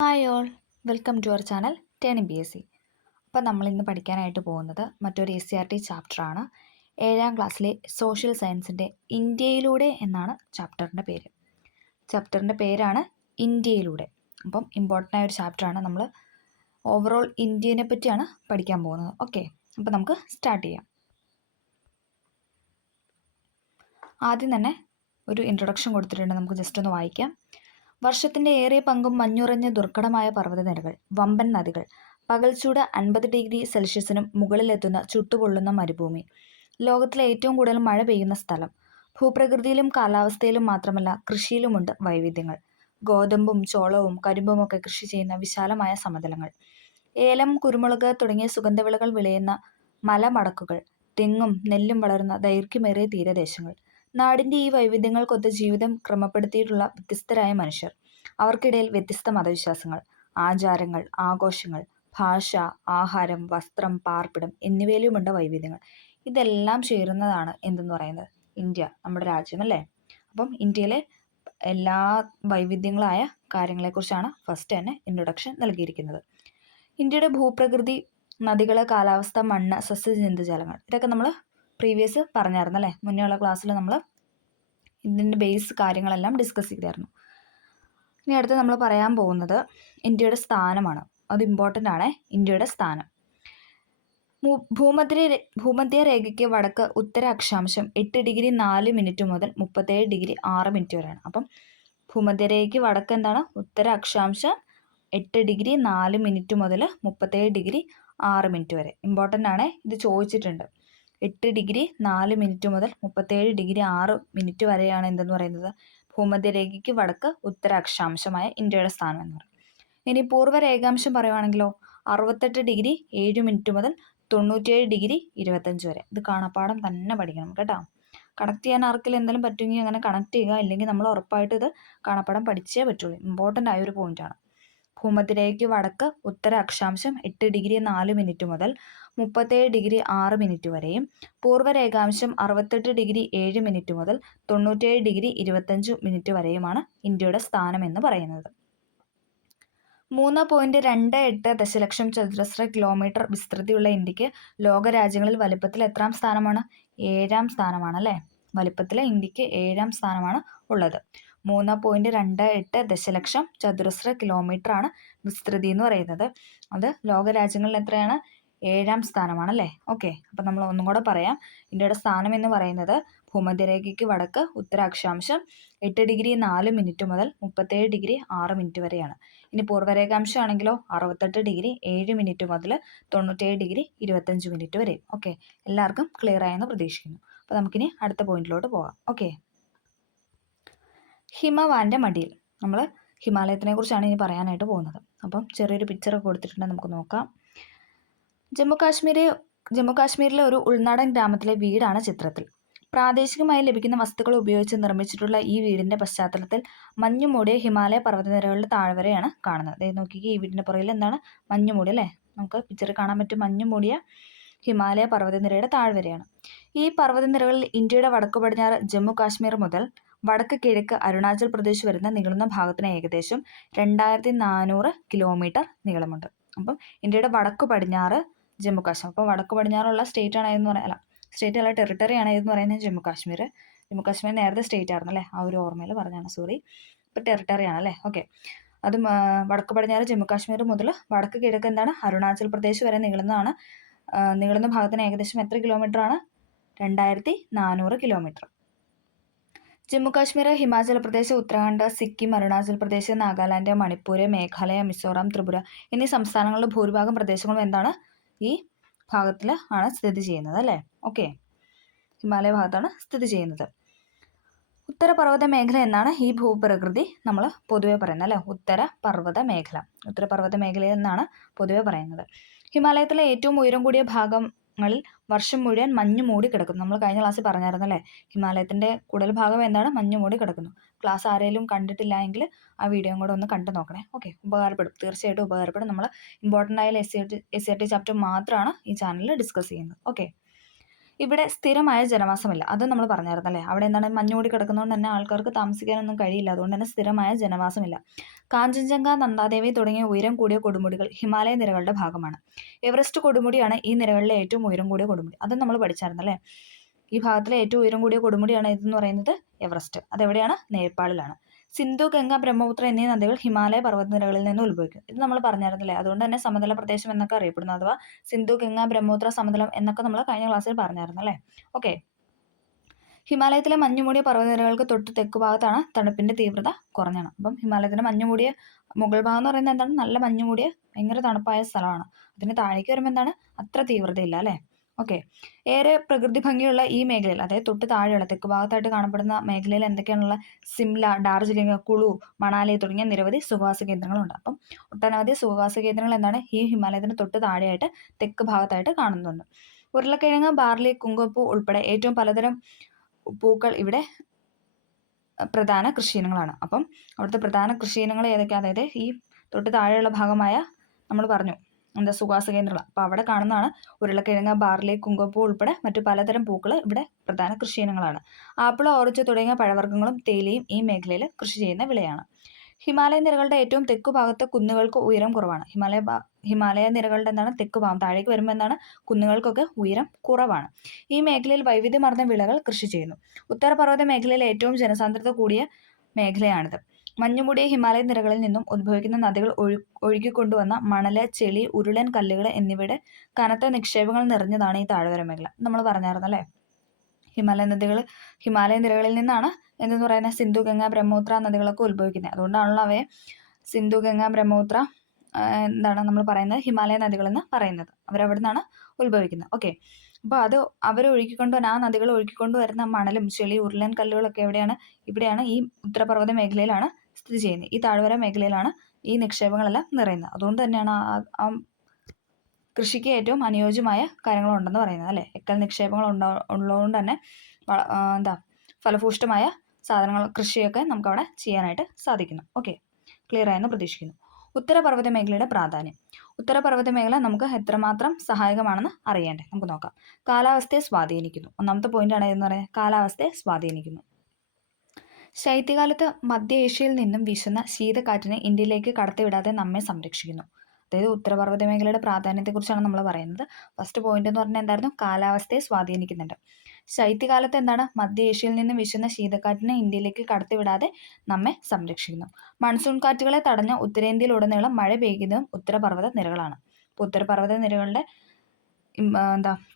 Hi all, welcome to our channel turning BSc. അപ്പോൾ നമ്മൾ ഇന്ന് പഠിക്കാനായിട്ട് പോകുന്നത് മറ്റൊരു ECRT ചാപ്റ്ററാണ്. 7ാം ക്ലാസ്സിലെ സോഷ്യൽ സയൻസിൻ്റെ ഇന്ത്യയിലൂടെ എന്നാണ് ചാപ്റ്ററിൻ്റെ പേര്. ചാപ്റ്ററിൻ്റെ പേരാണ് ഇന്ത്യയിലൂടെ. അപ്പം ഇമ്പോർട്ടൻ്റ് ആയ ഒരു ചാപ്റ്ററാണ്. നമ്മൾ ഓവറോൾ ഇന്ത്യനെ പറ്റിയാണ് പഠിക്കാൻ പോകുന്നത്. ഓക്കെ, അപ്പോൾ നമുക്ക് സ്റ്റാർട്ട് ചെയ്യാം. ആദ്യം തന്നെ ഒരു ഇൻട്രൊഡക്ഷൻ കൊടുത്തിട്ടുണ്ട്, നമുക്ക് ജസ്റ്റ് ഒന്ന് വായിക്കാം. വർഷത്തിൻ്റെ ഏറെ പങ്കും മഞ്ഞുറഞ്ഞ ദുർഘടമായ പർവ്വതനിരകൾ, വമ്പൻ നദികൾ, പകൽച്ചൂട് 50 ഡിഗ്രി സെൽഷ്യസിനും മുകളിലെത്തുന്ന ചുട്ടുപൊള്ളുന്ന മരുഭൂമി, ലോകത്തിലെ ഏറ്റവും കൂടുതൽ മഴ പെയ്യുന്ന സ്ഥലം, ഭൂപ്രകൃതിയിലും കാലാവസ്ഥയിലും മാത്രമല്ല കൃഷിയിലുമുണ്ട് വൈവിധ്യങ്ങൾ, ഗോതമ്പും ചോളവും കരിമ്പുമൊക്കെ കൃഷി ചെയ്യുന്ന വിശാലമായ സമതലങ്ങൾ, ഏലം, കുരുമുളക് തുടങ്ങിയ സുഗന്ധവിളകൾ വിളയുന്ന മലമടക്കുകൾ, തെങ്ങും നെല്ലും വളരുന്ന ദൈർഘ്യമേറിയ തീരദേശങ്ങൾ, നാടിൻ്റെ ഈ വൈവിധ്യങ്ങൾക്കൊത്ത് ജീവിതം ക്രമപ്പെടുത്തിയിട്ടുള്ള വ്യത്യസ്തരായ മനുഷ്യർ, അവർക്കിടയിൽ വ്യത്യസ്ത മതവിശ്വാസങ്ങൾ, ആചാരങ്ങൾ, ആഘോഷങ്ങൾ, ഭാഷ, ആഹാരം, വസ്ത്രം, പാർപ്പിടം എന്നിവയിലുമുണ്ട് വൈവിധ്യങ്ങൾ. ഇതെല്ലാം ചേരുന്നതാണ് എന്തെന്ന് പറയുന്നത് ഇന്ത്യ, നമ്മുടെ രാജ്യം അല്ലേ. അപ്പം ഇന്ത്യയിലെ എല്ലാ വൈവിധ്യങ്ങളായ കാര്യങ്ങളെക്കുറിച്ചാണ് ഫസ്റ്റ് തന്നെ ഇൻട്രൊഡക്ഷൻ നൽകിയിരിക്കുന്നത്. ഇന്ത്യയുടെ ഭൂപ്രകൃതി, നദികൾ, കാലാവസ്ഥ, മണ്ണ്, സസ്യജന്തുജാലങ്ങൾ, ഇതൊക്കെ നമ്മൾ പ്രീവിയസ് പറഞ്ഞായിരുന്നല്ലേ. മുന്നേ ഉള്ള ക്ലാസ്സിൽ നമ്മൾ ഇതിൻ്റെ ബേസ് കാര്യങ്ങളെല്ലാം ഡിസ്കസ് ചെയ്തായിരുന്നു. ഇനി അടുത്ത് നമ്മൾ പറയാൻ പോകുന്നത് ഇന്ത്യയുടെ സ്ഥാനമാണ്. അത് ഇമ്പോർട്ടൻ്റ് ആണ്. ഇന്ത്യയുടെ സ്ഥാനം ഭൂമധ്യ രേഖയ്ക്ക് വടക്ക് ഉത്തര അക്ഷാംശം 8 ഡിഗ്രി 4 മിനിറ്റ് മുതൽ 37 ഡിഗ്രി 6 മിനിറ്റ് വരെയാണ്. അപ്പം ഭൂമധ്യരേഖയ്ക്ക് വടക്ക് എന്താണ്? ഉത്തര അക്ഷാംശം 8 ഡിഗ്രി 4 മിനിറ്റ് മുതൽ 37 ഡിഗ്രി 6 മിനിറ്റ് വരെ. ഇമ്പോർട്ടൻ്റ് ആണ്, ഇത് ചോദിച്ചിട്ടുണ്ട്. 8 ഡിഗ്രി 4 മിനിറ്റ് മുതൽ 37 ഡിഗ്രി 6 മിനിറ്റ് വരെയാണ് എന്തെന്ന് പറയുന്നത് ഭൂമധ്യരേഖയ്ക്ക് വടക്ക് ഉത്തര അക്ഷാംശമായ ഇന്ത്യയുടെ സ്ഥാനം എന്ന് പറയും. ഇനി പൂർവ്വരേഖാംശം പറയുവാണെങ്കിലോ 68 ഡിഗ്രി 7 മിനിറ്റ് മുതൽ 97 ഡിഗ്രി 25 വരെ. ഇത് കാണാപ്പാടം തന്നെ പഠിക്കണം കേട്ടോ. കണക്ട് ചെയ്യാൻ ആർക്കെങ്കിലും എന്തെങ്കിലും പറ്റുമെങ്കിൽ അങ്ങനെ കണക്ട് ചെയ്യുക, ഇല്ലെങ്കിൽ നമ്മൾ ഉറപ്പായിട്ട് ഇത് കാണാപ്പാടം പഠിച്ചേ പറ്റുള്ളൂ. ഇമ്പോർട്ടൻ്റ് ആയൊരു പോയിന്റാണ്. ഭൂമധ്യരേഖയ്ക്ക് വടക്ക് ഉത്തര അക്ഷാംശം 8 ഡിഗ്രി 4 മിനിറ്റ് മുതൽ 37 ഡിഗ്രി 6 മിനിറ്റ് വരെയും പൂർവ്വരേഖാംശം 68 ഡിഗ്രി 7 മിനിറ്റ് മുതൽ 97 ഡിഗ്രി 25 മിനിറ്റ് വരെയുമാണ് ഇന്ത്യയുടെ സ്ഥാനം എന്ന് പറയുന്നത്. 3.28 ദശലക്ഷം ചതുരശ്ര കിലോമീറ്റർ വിസ്തൃതിയുള്ള ഇന്ത്യക്ക് ലോകരാജ്യങ്ങളിൽ വലിപ്പത്തിൽ എത്രാം സ്ഥാനമാണ്? 7ാം സ്ഥാനമാണ് അല്ലേ. വലിപ്പത്തിൽ ഇന്ത്യക്ക് 7ാം സ്ഥാനമാണ് ഉള്ളത്. 3.28 ദശലക്ഷം ചതുരശ്ര കിലോമീറ്റർ ആണ് വിസ്തൃതി എന്ന് പറയുന്നത്. അത് ലോകരാജ്യങ്ങളിൽ എത്രയാണ്? 7ാം സ്ഥാനമാണല്ലേ. ഓക്കെ, അപ്പം നമ്മൾ ഒന്നും കൂടെ പറയാം. ഇന്ത്യയുടെ സ്ഥാനം എന്ന് പറയുന്നത് ഭൂമധ്യരേഖയ്ക്ക് വടക്ക് ഉത്തര അക്ഷാംശം 8 ഡിഗ്രി 4 മിനിറ്റ് മുതൽ 37 ഡിഗ്രി 6 മിനിറ്റ് വരെയാണ്. ഇനി പൂർവ്വരേഖാംശം ആണെങ്കിലോ 68 ഡിഗ്രി 7 മിനിറ്റ് മുതൽ 97 ഡിഗ്രി 25 മിനിറ്റ് വരെ. ഓക്കെ, എല്ലാവർക്കും ക്ലിയർ ആയെന്ന് പ്രതീക്ഷിക്കുന്നു. അപ്പോൾ നമുക്കിനി അടുത്ത പോയിന്റിലോട്ട് പോകാം. ഓക്കെ, ഹിമവാന്റെ മടിയിൽ. നമ്മൾ ഹിമാലയത്തിനെ കുറിച്ചാണ് ഇനി പറയാനായിട്ട് പോകുന്നത്. അപ്പം ചെറിയൊരു പിക്ചറൊക്കെ കൊടുത്തിട്ടുണ്ട്, നമുക്ക് നോക്കാം. ജമ്മു കാശ്മീരിലെ ഒരു ഉൾനാടൻ ഗ്രാമത്തിലെ വീടാണ് ചിത്രത്തിൽ. പ്രാദേശികമായി ലഭിക്കുന്ന വസ്തുക്കൾ ഉപയോഗിച്ച് നിർമ്മിച്ചിട്ടുള്ള ഈ വീടിൻ്റെ പശ്ചാത്തലത്തിൽ മഞ്ഞുമൂടിയ ഹിമാലയ പർവ്വതനിരകളുടെ താഴ്വരയാണ് കാണുന്നത്. അതായത് നോക്കിക്കേ, ഈ വീടിൻ്റെ പുറകിൽ എന്താണ്? മഞ്ഞുമൂടി അല്ലേ. നമുക്ക് പിക്ചറിൽ കാണാൻ പറ്റും മഞ്ഞുമൂടിയ ഹിമാലയ പർവ്വതനിരയുടെ താഴ്വരയാണ്. ഈ പർവ്വതനിരകളിൽ ഇന്ത്യയുടെ വടക്കു പടിഞ്ഞാറ് ജമ്മു കാശ്മീർ മുതൽ വടക്ക് കിഴക്ക് അരുണാചൽ പ്രദേശ് വരുന്ന നീളുന്ന ഭാഗത്തിന് ഏകദേശം 2400 കിലോമീറ്റർ നീളമുണ്ട്. അപ്പം ഇന്ത്യയുടെ വടക്കു പടിഞ്ഞാറ് ജമ്മു കാശ്മീർ. അപ്പോൾ വടക്കു പടിഞ്ഞാറുള്ള സ്റ്റേറ്റ് ആണ് ഏതെന്ന് പറയാം, അല്ല സ്റ്റേറ്റ് അല്ല, ടെറിട്ടറി ആണ് ഏതെന്ന് പറയുന്നത് ജമ്മു കാശ്മീർ. ജമ്മു കാശ്മീർ നേരത്തെ സ്റ്റേറ്റ് ആയിരുന്നു അല്ലേ, ആ ഒരു ഓർമ്മയിൽ പറഞ്ഞാണ്, സോറി. ഇപ്പോൾ ടെറിട്ടറി ആണല്ലേ. ഓക്കെ, അതും വടക്കു പടിഞ്ഞാറ് ജമ്മു കാശ്മീർ മുതൽ വടക്ക് കിഴക്ക് എന്താണ് അരുണാചൽ പ്രദേശ് വരെ നീളുന്നതാണ്. നീളുന്ന ഭാഗത്തിന് ഏകദേശം എത്ര കിലോമീറ്റർ ആണ്? 2400 കിലോമീറ്റർ. ജമ്മു കാശ്മീർ, ഹിമാചൽ പ്രദേശ്, ഉത്തരാഖണ്ഡ്, സിക്കിം, അരുണാചൽ പ്രദേശ്, നാഗാലാൻഡ്, മണിപ്പൂർ, മേഘാലയ, മിസോറാം, ത്രിപുര എന്നീ സംസ്ഥാനങ്ങളിലെ ഭൂരിഭാഗം പ്രദേശങ്ങളും എന്താണ്? ഈ ഭാഗത്തിൽ ആണ് സ്ഥിതി ചെയ്യുന്നത് അല്ലേ. ഓക്കെ, ഹിമാലയ ഭാഗത്താണ് സ്ഥിതി ചെയ്യുന്നത്. ഉത്തരപർവ്വത മേഖല എന്നാണ് ഈ ഭൂപ്രകൃതി നമ്മൾ പൊതുവെ പറയുന്നത് അല്ലേ. ഉത്തരപർവ്വത മേഖല എന്നാണ് പൊതുവെ പറയുന്നത്. ഹിമാലയത്തിലെ ഏറ്റവും ഉയരം കൂടിയ ഭാഗങ്ങളിൽ വർഷം മുഴുവൻ മഞ്ഞ് മൂടി കിടക്കുന്നു. നമ്മൾ കഴിഞ്ഞ ക്ലാസ്സിൽ പറഞ്ഞായിരുന്നല്ലേ, ഹിമാലയത്തിൻ്റെ കൂടുതൽ ഭാഗം എന്താണ്? മഞ്ഞ് മൂടി കിടക്കുന്നു. ക്ലാസ് ആരെങ്കിലും കണ്ടിട്ടില്ല എങ്കിൽ ആ വീഡിയോയും കൂടെ ഒന്ന് കണ്ടു നോക്കണേ. ഓക്കെ, ഉപകാരപ്പെടും, തീർച്ചയായിട്ടും ഉപകാരപ്പെടും. നമ്മൾ ഇമ്പോർട്ടൻ്റ് ആയ SCRT ചാപ്റ്റർ മാത്രമാണ് ഈ ചാനലിൽ ഡിസ്കസ് ചെയ്യുന്നത്. ഓക്കെ, ഇവിടെ സ്ഥിരമായ ജനവാസമില്ല. അത് നമ്മൾ പറഞ്ഞായിരുന്നല്ലേ. അവിടെ എന്താണ് മഞ്ഞുകൂടി കിടക്കുന്നതുകൊണ്ട് തന്നെ ആൾക്കാർക്ക് താമസിക്കാനൊന്നും കഴിയില്ല. അതുകൊണ്ട് തന്നെ സ്ഥിരമായ ജനവാസമില്ല. കാഞ്ചൻജംഗ, നന്ദാദേവി തുടങ്ങിയ ഉയരം കൂടിയ കൊടുമുടികൾ ഹിമാലയ നിരകളുടെ ഭാഗമാണ്. എവറസ്റ്റ് കൊടുമുടിയാണ് ഈ നിരകളിലെ ഏറ്റവും ഉയരം കൂടിയ കൊടുമുടി. അതും നമ്മൾ പഠിച്ചായിരുന്നല്ലേ. ഈ ഭാഗത്തിലെ ഏറ്റവും ഉയരം കൂടിയ കൊടുമുടിയാണ് ഇതെന്ന് പറയുന്നത് എവറസ്റ്റ്. അതെവിടെയാണ്? നേപ്പാളിലാണ്. സിന്ധു, ഗംഗ, ബ്രഹ്മപുത്ര എന്നീ നദികൾ ഹിമാലയ പർവ്വതനിരകളിൽ നിന്ന് ഉത്ഭവിക്കും. ഇത് നമ്മൾ പറഞ്ഞായിരുന്നില്ലേ. അതുകൊണ്ട് തന്നെ സമതല പ്രദേശം എന്നൊക്കെ അറിയപ്പെടുന്നു. അഥവാ സിന്ധു, ഗംഗ, ബ്രഹ്മപുത്ര സമതലം എന്നൊക്കെ നമ്മൾ കഴിഞ്ഞ ക്ലാസ്സിൽ പറഞ്ഞായിരുന്നല്ലേ. ഓക്കെ. ഹിമാലയത്തിലെ മഞ്ഞുമൂടിയ പർവ്വതനിരകൾക്ക് തൊട്ട് തെക്ക് ഭാഗത്താണ് തണുപ്പിന്റെ തീവ്രത കുറഞ്ഞാണ്. അപ്പം ഹിമാലയത്തിന്റെ മഞ്ഞുമൂടിയ മുകൾ ഭാഗം എന്ന് പറയുന്നത് എന്താണ്? നല്ല മഞ്ഞുമൂടിയ ഭയങ്കര തണുപ്പായ സ്ഥലമാണ്. അതിന് താഴേക്ക് വരുമ്പോൾ എന്താണ്? അത്ര തീവ്രതയില്ല അല്ലേ. ഓക്കെ. ഏറെ പ്രകൃതി ഭംഗിയുള്ള ഈ മേഖലയിൽ, അതായത് തൊട്ട് താഴെയുള്ള തെക്ക് ഭാഗത്തായിട്ട് കാണപ്പെടുന്ന മേഖലയിൽ എന്തൊക്കെയാണുള്ള? സിംല, ഡാർജിലിംഗ്, കുളു, മണാലി തുടങ്ങിയ നിരവധി സുഖവാസ കേന്ദ്രങ്ങളുണ്ട്. അപ്പം ഒട്ടനവധി സുഖവാസ കേന്ദ്രങ്ങൾ എന്താണ് ഈ ഹിമാലയത്തിന് തൊട്ട് താഴെയായിട്ട് തെക്ക് ഭാഗത്തായിട്ട് കാണുന്നുണ്ട്. ഉരുളക്കിഴങ്ങ്, ബാർലി, കുങ്കുമപ്പൂ ഉൾപ്പെടെ ഏറ്റവും പലതരം പൂക്കൾ ഇവിടെ പ്രധാന കൃഷിയിനങ്ങളാണ്. അപ്പം അവിടുത്തെ പ്രധാന കൃഷിയിനങ്ങൾ ഏതൊക്കെയാണ്? അതായത് ഈ തൊട്ട് താഴെയുള്ള ഭാഗമായ നമ്മൾ പറഞ്ഞു എന്താ സുഖവാസ കേന്ദ്രങ്ങൾ. അപ്പോൾ അവിടെ കാണുന്നതാണ് ഉരുളക്കിഴങ്ങ്, ബാർലി, കുങ്കുമപ്പൂ ഉൾപ്പെടെ മറ്റു പലതരം പൂക്കൾ ഇവിടെ പ്രധാന കൃഷിയിനങ്ങളാണ്. ആപ്പിൾ, ഓറഞ്ച് തുടങ്ങിയ പഴവർഗ്ഗങ്ങളും തേയിലയും ഈ മേഖലയിൽ കൃഷി ചെയ്യുന്ന വിളയാണ്. ഹിമാലയ നിരകളുടെ ഏറ്റവും തെക്കു ഭാഗത്ത് കുന്നുകൾക്ക് ഉയരം കുറവാണ്. ഹിമാലയ നിരകളുടെ എന്താണ് തെക്കു ഭാഗം, താഴേക്ക് വരുമ്പോൾ എന്താണ് കുന്നുകൾക്കൊക്കെ ഉയരം കുറവാണ്. ഈ മേഖലയിൽ വൈവിധ്യമാർന്ന വിളകൾ കൃഷി ചെയ്യുന്നു. ഉത്തരപർവ്വത മേഖലയിൽ ഏറ്റവും ജനസാന്ദ്രത കൂടിയ മേഖലയാണിത്. മഞ്ഞുമൂടിയ ഹിമാലയ നിരകളിൽ നിന്നും ഉദ്ഭവിക്കുന്ന നദികൾ ഒഴുകിക്കൊണ്ടുവന്ന മണല്, ചെളി, ഉരുളൻ കല്ലുകൾ എന്നിവയുടെ കനത്ത നിക്ഷേപങ്ങൾ നിറഞ്ഞതാണ് ഈ താഴ്വര മേഖല. നമ്മൾ പറഞ്ഞായിരുന്നല്ലേ. ഹിമാലയ നിരകളിൽ നിന്നാണ് എന്തെന്ന് പറയുന്നത് സിന്ധു, ഗംഗ, ബ്രഹ്മപുത്ര നദികളൊക്കെ ഉത്ഭവിക്കുന്നത്. അതുകൊണ്ടാണല്ലോ അവയെ സിന്ധു, ഗംഗ, ബ്രഹ്മപുത്ര എന്താണ് നമ്മൾ പറയുന്നത് ഹിമാലയ നദികൾ എന്ന് പറയുന്നത്. അവരവിടെ നിന്നാണ് ഉത്ഭവിക്കുന്നത്. ഓക്കെ. അപ്പോൾ അത് അവർ ആ നദികൾ ഒഴുക്കിക്കൊണ്ട് വരുന്ന മണലും ചെളി, ഉരുളൻ കല്ലുകളൊക്കെ എവിടെയാണ്? ഇവിടെയാണ് ഈ ഉത്തരപർവ്വത മേഖലയിലാണ് സ്ഥിതി ചെയ്യുന്നത്. ഈ താഴ്വര മേഖലയിലാണ് ഈ നിക്ഷേപങ്ങളെല്ലാം നിറയുന്നത്. അതുകൊണ്ട് തന്നെയാണ് ആ കൃഷിക്ക് ഏറ്റവും അനുയോജ്യമായ കാര്യങ്ങളുണ്ടെന്ന് പറയുന്നത് അല്ലേ. എക്കൽ നിക്ഷേപങ്ങൾ ഉള്ളതുകൊണ്ട് തന്നെ എന്താ ഫലഭൂഷ്ടമായ സാധനങ്ങൾ കൃഷിയൊക്കെ നമുക്കവിടെ ചെയ്യാനായിട്ട് സാധിക്കുന്നു. ഓക്കെ, ക്ലിയർ ആയെന്ന് പ്രതീക്ഷിക്കുന്നു. ഉത്തരപർവ്വത മേഖലയുടെ പ്രാധാന്യം. ഉത്തരപർവ്വത മേഖല നമുക്ക് എത്രമാത്രം സഹായകമാണെന്ന് അറിയേണ്ടേ. നമുക്ക് നോക്കാം. കാലാവസ്ഥയെ സ്വാധീനിക്കുന്നു. ഒന്നാമത്തെ പോയിന്റാണ് എന്ന് പറയുന്നത് കാലാവസ്ഥയെ സ്വാധീനിക്കുന്നു. ശൈത്യകാലത്ത് മധ്യ ഏഷ്യയിൽ നിന്നും വീശുന്ന ശീതക്കാറ്റിനെ ഇന്ത്യയിലേക്ക് കടത്തിവിടാതെ നമ്മെ സംരക്ഷിക്കുന്നു. അതായത് ഉത്തരപർവ്വത മേഖലയുടെ പ്രാധാന്യത്തെക്കുറിച്ചാണ് നമ്മൾ പറയുന്നത്. ഫസ്റ്റ് പോയിന്റ് എന്ന് പറഞ്ഞാൽ എന്തായിരുന്നു? കാലാവസ്ഥയെ സ്വാധീനിക്കുന്നുണ്ട്. ശൈത്യകാലത്ത് എന്താണ്? മധ്യ ഏഷ്യയിൽ നിന്നും വീശുന്ന ശീതക്കാറ്റിനെ ഇന്ത്യയിലേക്ക് കടത്തിവിടാതെ നമ്മെ സംരക്ഷിക്കുന്നു. മൺസൂൺ കാറ്റുകളെ തടഞ്ഞ ഉത്തരേന്ത്യയിലുടനീളം മഴ പെയ്യുന്നതും ഉത്തരപർവ്വത നിരകളാണ്. അപ്പോൾ ഉത്തരപർവ്വത നിരകളുടെ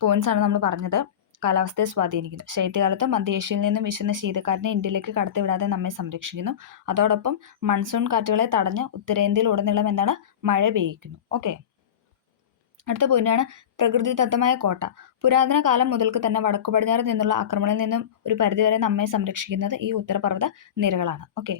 പോയിന്റ്സ് ആണ് നമ്മൾ പറഞ്ഞത്. കാലാവസ്ഥയെ സ്വാധീനിക്കുന്നു. ശൈത്യകാലത്ത് മധ്യ ഏഷ്യയിൽ നിന്നും വീശുന്ന ശീതക്കാറ്റിനെ ഇന്ത്യയിലേക്ക് കടത്തിവിടാതെ നമ്മെ സംരക്ഷിക്കുന്നു. അതോടൊപ്പം മൺസൂൺ കാറ്റുകളെ തടഞ്ഞ് ഉത്തരേന്ത്യയിലുടനീളം എന്താണ്? മഴ പെയ്യിക്കുന്നു. ഓക്കെ. അടുത്ത പോയിന്റാണ് പ്രകൃതിദത്തമായ കോട്ട. പുരാതന കാലം മുതൽക്ക് തന്നെ വടക്കു പടിഞ്ഞാറ് നിന്നുള്ള ആക്രമണത്തിൽ നിന്നും ഒരു പരിധിവരെ നമ്മെ സംരക്ഷിക്കുന്നത് ഈ ഉത്തരപർവ്വത നിരകളാണ്. ഓക്കെ.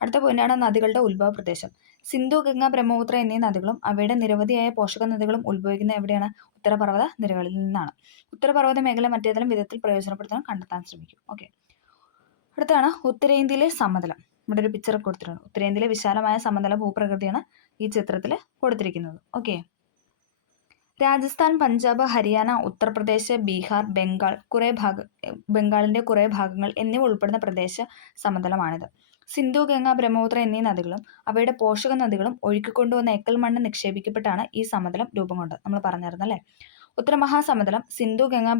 അടുത്ത പോയിന്റാണ് നദികളുടെ ഉത്ഭവ പ്രദേശം. സിന്ധു, ഗംഗ, ബ്രഹ്മപുത്ര എന്നീ നദികളും അവയുടെ നിരവധിയായ പോഷക നദികളും ഉത്ഭവിക്കുന്ന എവിടെയാണ്? ഉത്തരപർവ്വത നിരകളിൽ നിന്നാണ്. ഉത്തരപർവ്വത മേഖല മറ്റേതെങ്കിലും വിധത്തിൽ പ്രയോജനപ്പെടുത്താൻ കണ്ടെത്താൻ ശ്രമിക്കും. ഓക്കെ. അടുത്താണ് ഉത്തരേന്ത്യയിലെ സമതലം. ഇവിടെ ഒരു പിക്ചർ കൊടുത്തിട്ടുണ്ട്. ഉത്തരേന്ത്യയിലെ വിശാലമായ സമതല ഭൂപ്രകൃതിയാണ് ഈ ചിത്രത്തിൽ കൊടുത്തിരിക്കുന്നത്. ഓക്കെ. രാജസ്ഥാൻ, പഞ്ചാബ്, ഹരിയാന, ഉത്തർപ്രദേശ്, ബീഹാർ, ബംഗാളിന്റെ കുറേ ഭാഗങ്ങൾ എന്നിവ ഉൾപ്പെടുന്ന പ്രദേശ സമതലമാണിത്. സിന്ധു, ഗംഗ, ബ്രഹ്മപുത്ര എന്നീ നദികളും അവയുടെ പോഷക നദികളും ഒഴുക്കിക്കൊണ്ടുവന്ന എക്കൽ മണ്ണ് നിക്ഷേപിക്കപ്പെട്ടാണ് ഈ സമതലം രൂപം കൊണ്ടത്. നമ്മൾ പറഞ്ഞിരുന്നല്ലേ. ഉത്തരമഹാസമതലം, സിന്ധു, ഗംഗ,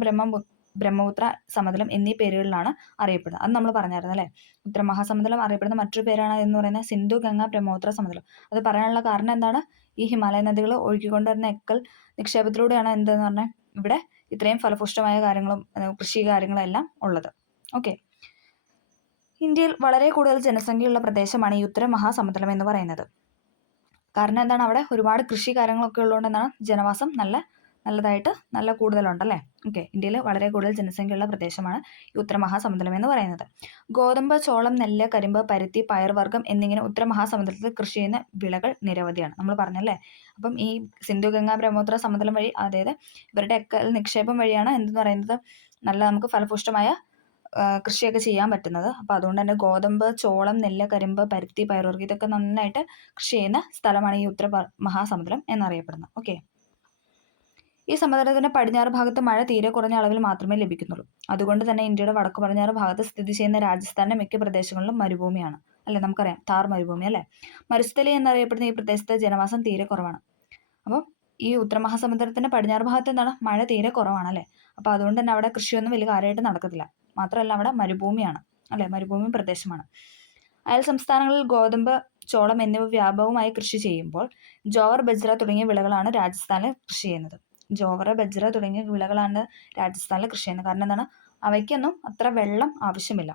ബ്രഹ്മപുത്ര സമതലം എന്നീ പേരുകളിലാണ് അറിയപ്പെടുന്നത്. അത് നമ്മൾ പറഞ്ഞായിരുന്നല്ലേ. ഉത്തരമഹാസമതലം അറിയപ്പെടുന്ന മറ്റൊരു പേരാണ് എന്ന് പറയുന്നത് സിന്ധു, ഗംഗ, ബ്രഹ്മപുത്ര സമതലം. അത് പറയാനുള്ള കാരണം എന്താണ്? ഈ ഹിമാലയ നദികൾ ഒഴുകിക്കൊണ്ടുവരുന്ന എക്കൽ നിക്ഷേപത്തിലൂടെയാണ് എന്തെന്ന് പറഞ്ഞാൽ ഇവിടെ ഇത്രയും ഫലപുഷ്ടമായ കാര്യങ്ങളും കൃഷി കാര്യങ്ങളും എല്ലാം ഉള്ളത്. ഓക്കെ. ഇന്ത്യയിൽ വളരെ കൂടുതൽ ജനസംഖ്യയുള്ള പ്രദേശമാണ് ഈ ഉത്തര മഹാസമുദ്രം എന്ന് പറയുന്നത്. കാരണം എന്താണ്? അവിടെ ഒരുപാട് കൃഷി കാര്യങ്ങളൊക്കെ ഉള്ളതുകൊണ്ട് എന്താണ് ജനവാസം നല്ല കൂടുതലുണ്ടല്ലേ. ഓക്കെ. ഇന്ത്യയിൽ വളരെ കൂടുതൽ ജനസംഖ്യയുള്ള പ്രദേശമാണ് ഈ ഉത്തരമഹാസമുദ്രം എന്ന് പറയുന്നത്. ഗോതമ്പ്, ചോളം, നെല്ല്, കരിമ്പ്, പരുത്തി, പയർവർഗ്ഗം എന്നിങ്ങനെ ഉത്തരമഹാസമുദ്രത്തിൽ കൃഷി ചെയ്യുന്ന വിളകൾ നിരവധിയാണ്. നമ്മൾ പറഞ്ഞല്ലേ. അപ്പം ഈ സിന്ധു, ഗംഗ, ബ്രഹ്മപുത്ര സമതലം വഴി, അതായത് ഇവരുടെ എക്കൽ നിക്ഷേപം വഴിയാണ് എന്തെന്ന് പറയുന്നത് നല്ല നമുക്ക് ഫലപുഷ്ടമായ കൃഷിയൊക്കെ ചെയ്യാൻ പറ്റുന്നത്. അപ്പോൾ അതുകൊണ്ട് തന്നെ ഗോതമ്പ്, ചോളം, നെല്ല്, കരിമ്പ്, പരുത്തി, പയർവർഗ്ഗം ഇതൊക്കെ നന്നായിട്ട് കൃഷി ചെയ്യുന്ന സ്ഥലമാണ് ഈ ഉത്തര മഹാസമുദ്രം എന്നറിയപ്പെടുന്നത്. ഓക്കെ. ഈ സമുദ്രത്തിന്റെ പടിഞ്ഞാറ് ഭാഗത്ത് മഴ തീരെ കുറഞ്ഞ അളവിൽ മാത്രമേ ലഭിക്കുന്നുള്ളൂ. അതുകൊണ്ട് തന്നെ ഇന്ത്യയുടെ വടക്ക് പടിഞ്ഞാറ് ഭാഗത്ത് സ്ഥിതി ചെയ്യുന്ന രാജസ്ഥാന്റെ മിക്ക പ്രദേശങ്ങളിലും മരുഭൂമിയാണ്. അല്ലെ, നമുക്കറിയാം താർ മരുഭൂമി അല്ലെ. മരുസ്ഥലി എന്നറിയപ്പെടുന്ന ഈ പ്രദേശത്ത് ജനവാസം തീരെ കുറവാണ്. അപ്പം ഈ ഉത്തരമഹാസമുദ്രത്തിന്റെ പടിഞ്ഞാറ് ഭാഗത്ത് എന്താണ്, മഴ തീരെ കുറവാണ് അല്ലെ. അപ്പൊ അതുകൊണ്ട് തന്നെ അവിടെ കൃഷിയൊന്നും വലിയ കാര്യമായിട്ട് നടക്കത്തില്ല. മാത്രമല്ല അവിടെ മരുഭൂമിയാണ് അല്ലെ, മരുഭൂമി പ്രദേശമാണ്. അയൽ സംസ്ഥാനങ്ങളിൽ ഗോതമ്പ്, ചോളം എന്നിവ വ്യാപകമായി കൃഷി ചെയ്യുമ്പോൾ ജോവർ, ബജ്ര തുടങ്ങിയ വിളകളാണ് രാജസ്ഥാനിൽ കൃഷി ചെയ്യുന്നത്. ജോവർ, ബജ്ര തുടങ്ങിയ വിളകളാണ് രാജസ്ഥാനിൽ കൃഷി ചെയ്യുന്നത്. കാരണം എന്താണ്, അവയ്ക്കൊന്നും അത്ര വെള്ളം ആവശ്യമില്ല.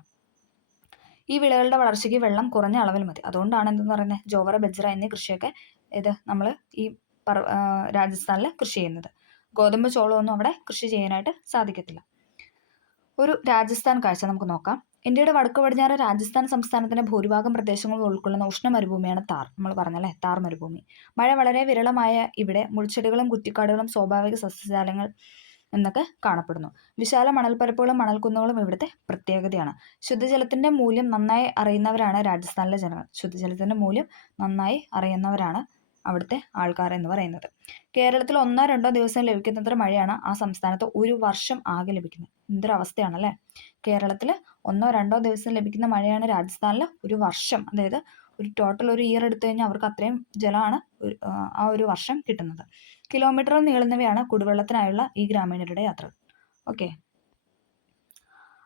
ഈ വിളകളുടെ വളർച്ചയ്ക്ക് വെള്ളം കുറഞ്ഞ അളവിൽ മതി. അതുകൊണ്ടാണ് എന്തെന്ന് പറയുന്നത്, ജോവർ, ബജ്ര എന്നീ കൃഷിയൊക്കെ നമ്മൾ ഈ രാജസ്ഥാനിൽ കൃഷി ചെയ്യുന്നത്. ഗോതമ്പ്, ചോളമൊന്നും അവിടെ കൃഷി ചെയ്യാനായിട്ട് സാധിക്കത്തില്ല. ഒരു രാജസ്ഥാൻ കാഴ്ച നമുക്ക് നോക്കാം. ഇന്ത്യയുടെ വടക്കു പടിഞ്ഞാറ് രാജസ്ഥാൻ സംസ്ഥാനത്തിന്റെ ഭൂരിഭാഗം പ്രദേശങ്ങൾ ഉൾക്കൊള്ളുന്ന ഉഷ്ണ മരുഭൂമിയാണ് താർ. നമ്മൾ പറഞ്ഞല്ലേ, താർ മരുഭൂമി. മഴ വളരെ വിരളമായ ഇവിടെ മുൾച്ചെടികളും കുറ്റിക്കാടുകളും സ്വാഭാവിക സസ്യജാലങ്ങൾ എന്നൊക്കെ കാണപ്പെടുന്നു. വിശാല മണൽപ്പരപ്പുകളും മണൽക്കുന്നുകളും ഇവിടുത്തെ പ്രത്യേകതയാണ്. ശുദ്ധജലത്തിന്റെ മൂല്യം നന്നായി അറിയുന്നവരാണ് രാജസ്ഥാനിലെ ജനങ്ങൾ. ശുദ്ധജലത്തിന്റെ മൂല്യം നന്നായി അറിയുന്നവരാണ് അവിടുത്തെ ആൾക്കാർ എന്ന് പറയുന്നത്. കേരളത്തിൽ 1-2 ദിവസം ലഭിക്കുന്നത്ര മഴയാണ് ആ സംസ്ഥാനത്ത് ഒരു വർഷം ആകെ ലഭിക്കുന്നത്. എന്തൊരവസ്ഥയാണല്ലേ. കേരളത്തിൽ 1-2 ദിവസം ലഭിക്കുന്ന മഴയാണ് രാജസ്ഥാനിൽ ഒരു വർഷം, അതായത് ഒരു ടോട്ടൽ ഒരു ഇയർ എടുത്തു കഴിഞ്ഞാൽ അവർക്ക് അത്രയും ജലമാണ് ആ ഒരു വർഷം കിട്ടുന്നത്. കിലോമീറ്ററുകൾ നീളുന്നവയാണ് കുടിവെള്ളത്തിനായുള്ള ഈ ഗ്രാമീണരുടെ യാത്രകൾ. ഓക്കെ,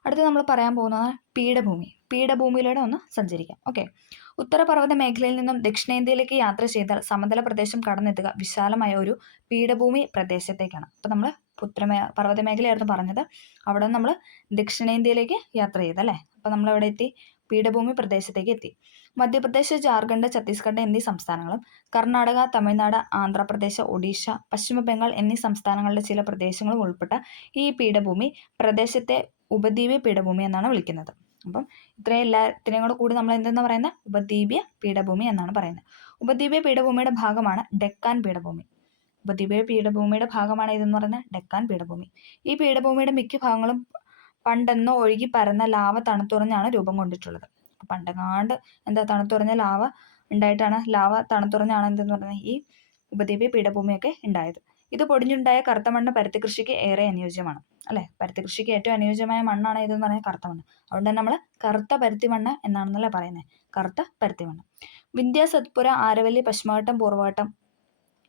അടുത്ത് നമ്മൾ പറയാൻ പോകുന്നത് പീഠഭൂമി. പീഠഭൂമിയിലൂടെ ഒന്ന് സഞ്ചരിക്കാം. ഓക്കെ, ഉത്തരപർവ്വത മേഖലയിൽ നിന്നും ദക്ഷിണേന്ത്യയിലേക്ക് യാത്ര ചെയ്താൽ സമതല പ്രദേശം കടന്നെത്തുക വിശാലമായ ഒരു പീഠഭൂമി പ്രദേശത്തേക്കാണ്. അപ്പോൾ നമ്മൾ പർവ്വത മേഖലയായിരുന്നു പറഞ്ഞത്, അവിടെ നമ്മൾ ദക്ഷിണേന്ത്യയിലേക്ക് യാത്ര ചെയ്തല്ലേ. അപ്പോൾ നമ്മൾ എവിടെ എത്തി, പീഠഭൂമി പ്രദേശത്തേക്ക് എത്തി. മധ്യപ്രദേശ്, ജാർഖണ്ഡ്, ഛത്തീസ്ഗഡ് എന്നീ സംസ്ഥാനങ്ങളും കർണാടക, തമിഴ്നാട്, ആന്ധ്രാപ്രദേശ്, ഒഡീഷ, പശ്ചിമ ബംഗാൾ എന്നീ സംസ്ഥാനങ്ങളുടെ ചില പ്രദേശങ്ങളും ഉൾപ്പെട്ട ഈ പീഠഭൂമി പ്രദേശത്തെ ഉപദ്വീപീയ പീഠഭൂമി എന്നാണ് വിളിക്കുന്നത്. അപ്പം ഇത്രയും എല്ലാത്തിനെയും കൂടി നമ്മൾ എന്തെന്ന് പറയുന്നത്, ഉപദ്വീപീയ പീഠഭൂമി എന്നാണ് പറയുന്നത്. ഉപദ്വീപീയ പീഠഭൂമിയുടെ ഭാഗമാണ് ഡെക്കാൻ പീഠഭൂമി. ഉപദ്വീപീയ പീഠഭൂമിയുടെ ഭാഗമാണ് ഇതെന്ന് പറയുന്നത് ഡെക്കാൻ പീഠഭൂമി. ഈ പീഠഭൂമിയുടെ മിക്ക ഭാഗങ്ങളും പണ്ടെന്നോ ഒഴുകി പരന്ന ലാവ തണുത്തുറഞ്ഞാണ് രൂപം കൊണ്ടിട്ടുള്ളത്. പണ്ടെങ്ങാണ്ട് തണുത്തുറഞ്ഞ ലാവ ഉണ്ടായിട്ടാണ്, ലാവ തണുത്തുറഞ്ഞാണ് എന്തെന്ന് പറയുന്നത് ഈ ഉപദ്വീപീയ പീഠഭൂമിയൊക്കെ ഉണ്ടായത്. ഇത് പൊടിഞ്ഞുണ്ടായ കറുത്ത മണ്ണ് പരുത്തി കൃഷിക്ക് ഏറെ അനുയോജ്യമാണ് അല്ലെ. പരുത്തി കൃഷിക്ക് ഏറ്റവും അനുയോജ്യമായ മണ്ണാണ് ഇതെന്ന് പറയുന്നത് കറുത്ത മണ്ണ്. അതുകൊണ്ട് തന്നെ നമ്മൾ കറുത്ത പരുത്തി മണ്ണ് എന്നാണെന്നല്ലേ പറയുന്നത്, കറുത്ത പരുത്തി മണ്ണ്. വിന്ധ്യ, സത്പുര, ആരവല്ലി, പശ്ചിമഘട്ടം, പൂർവ്വഘട്ടം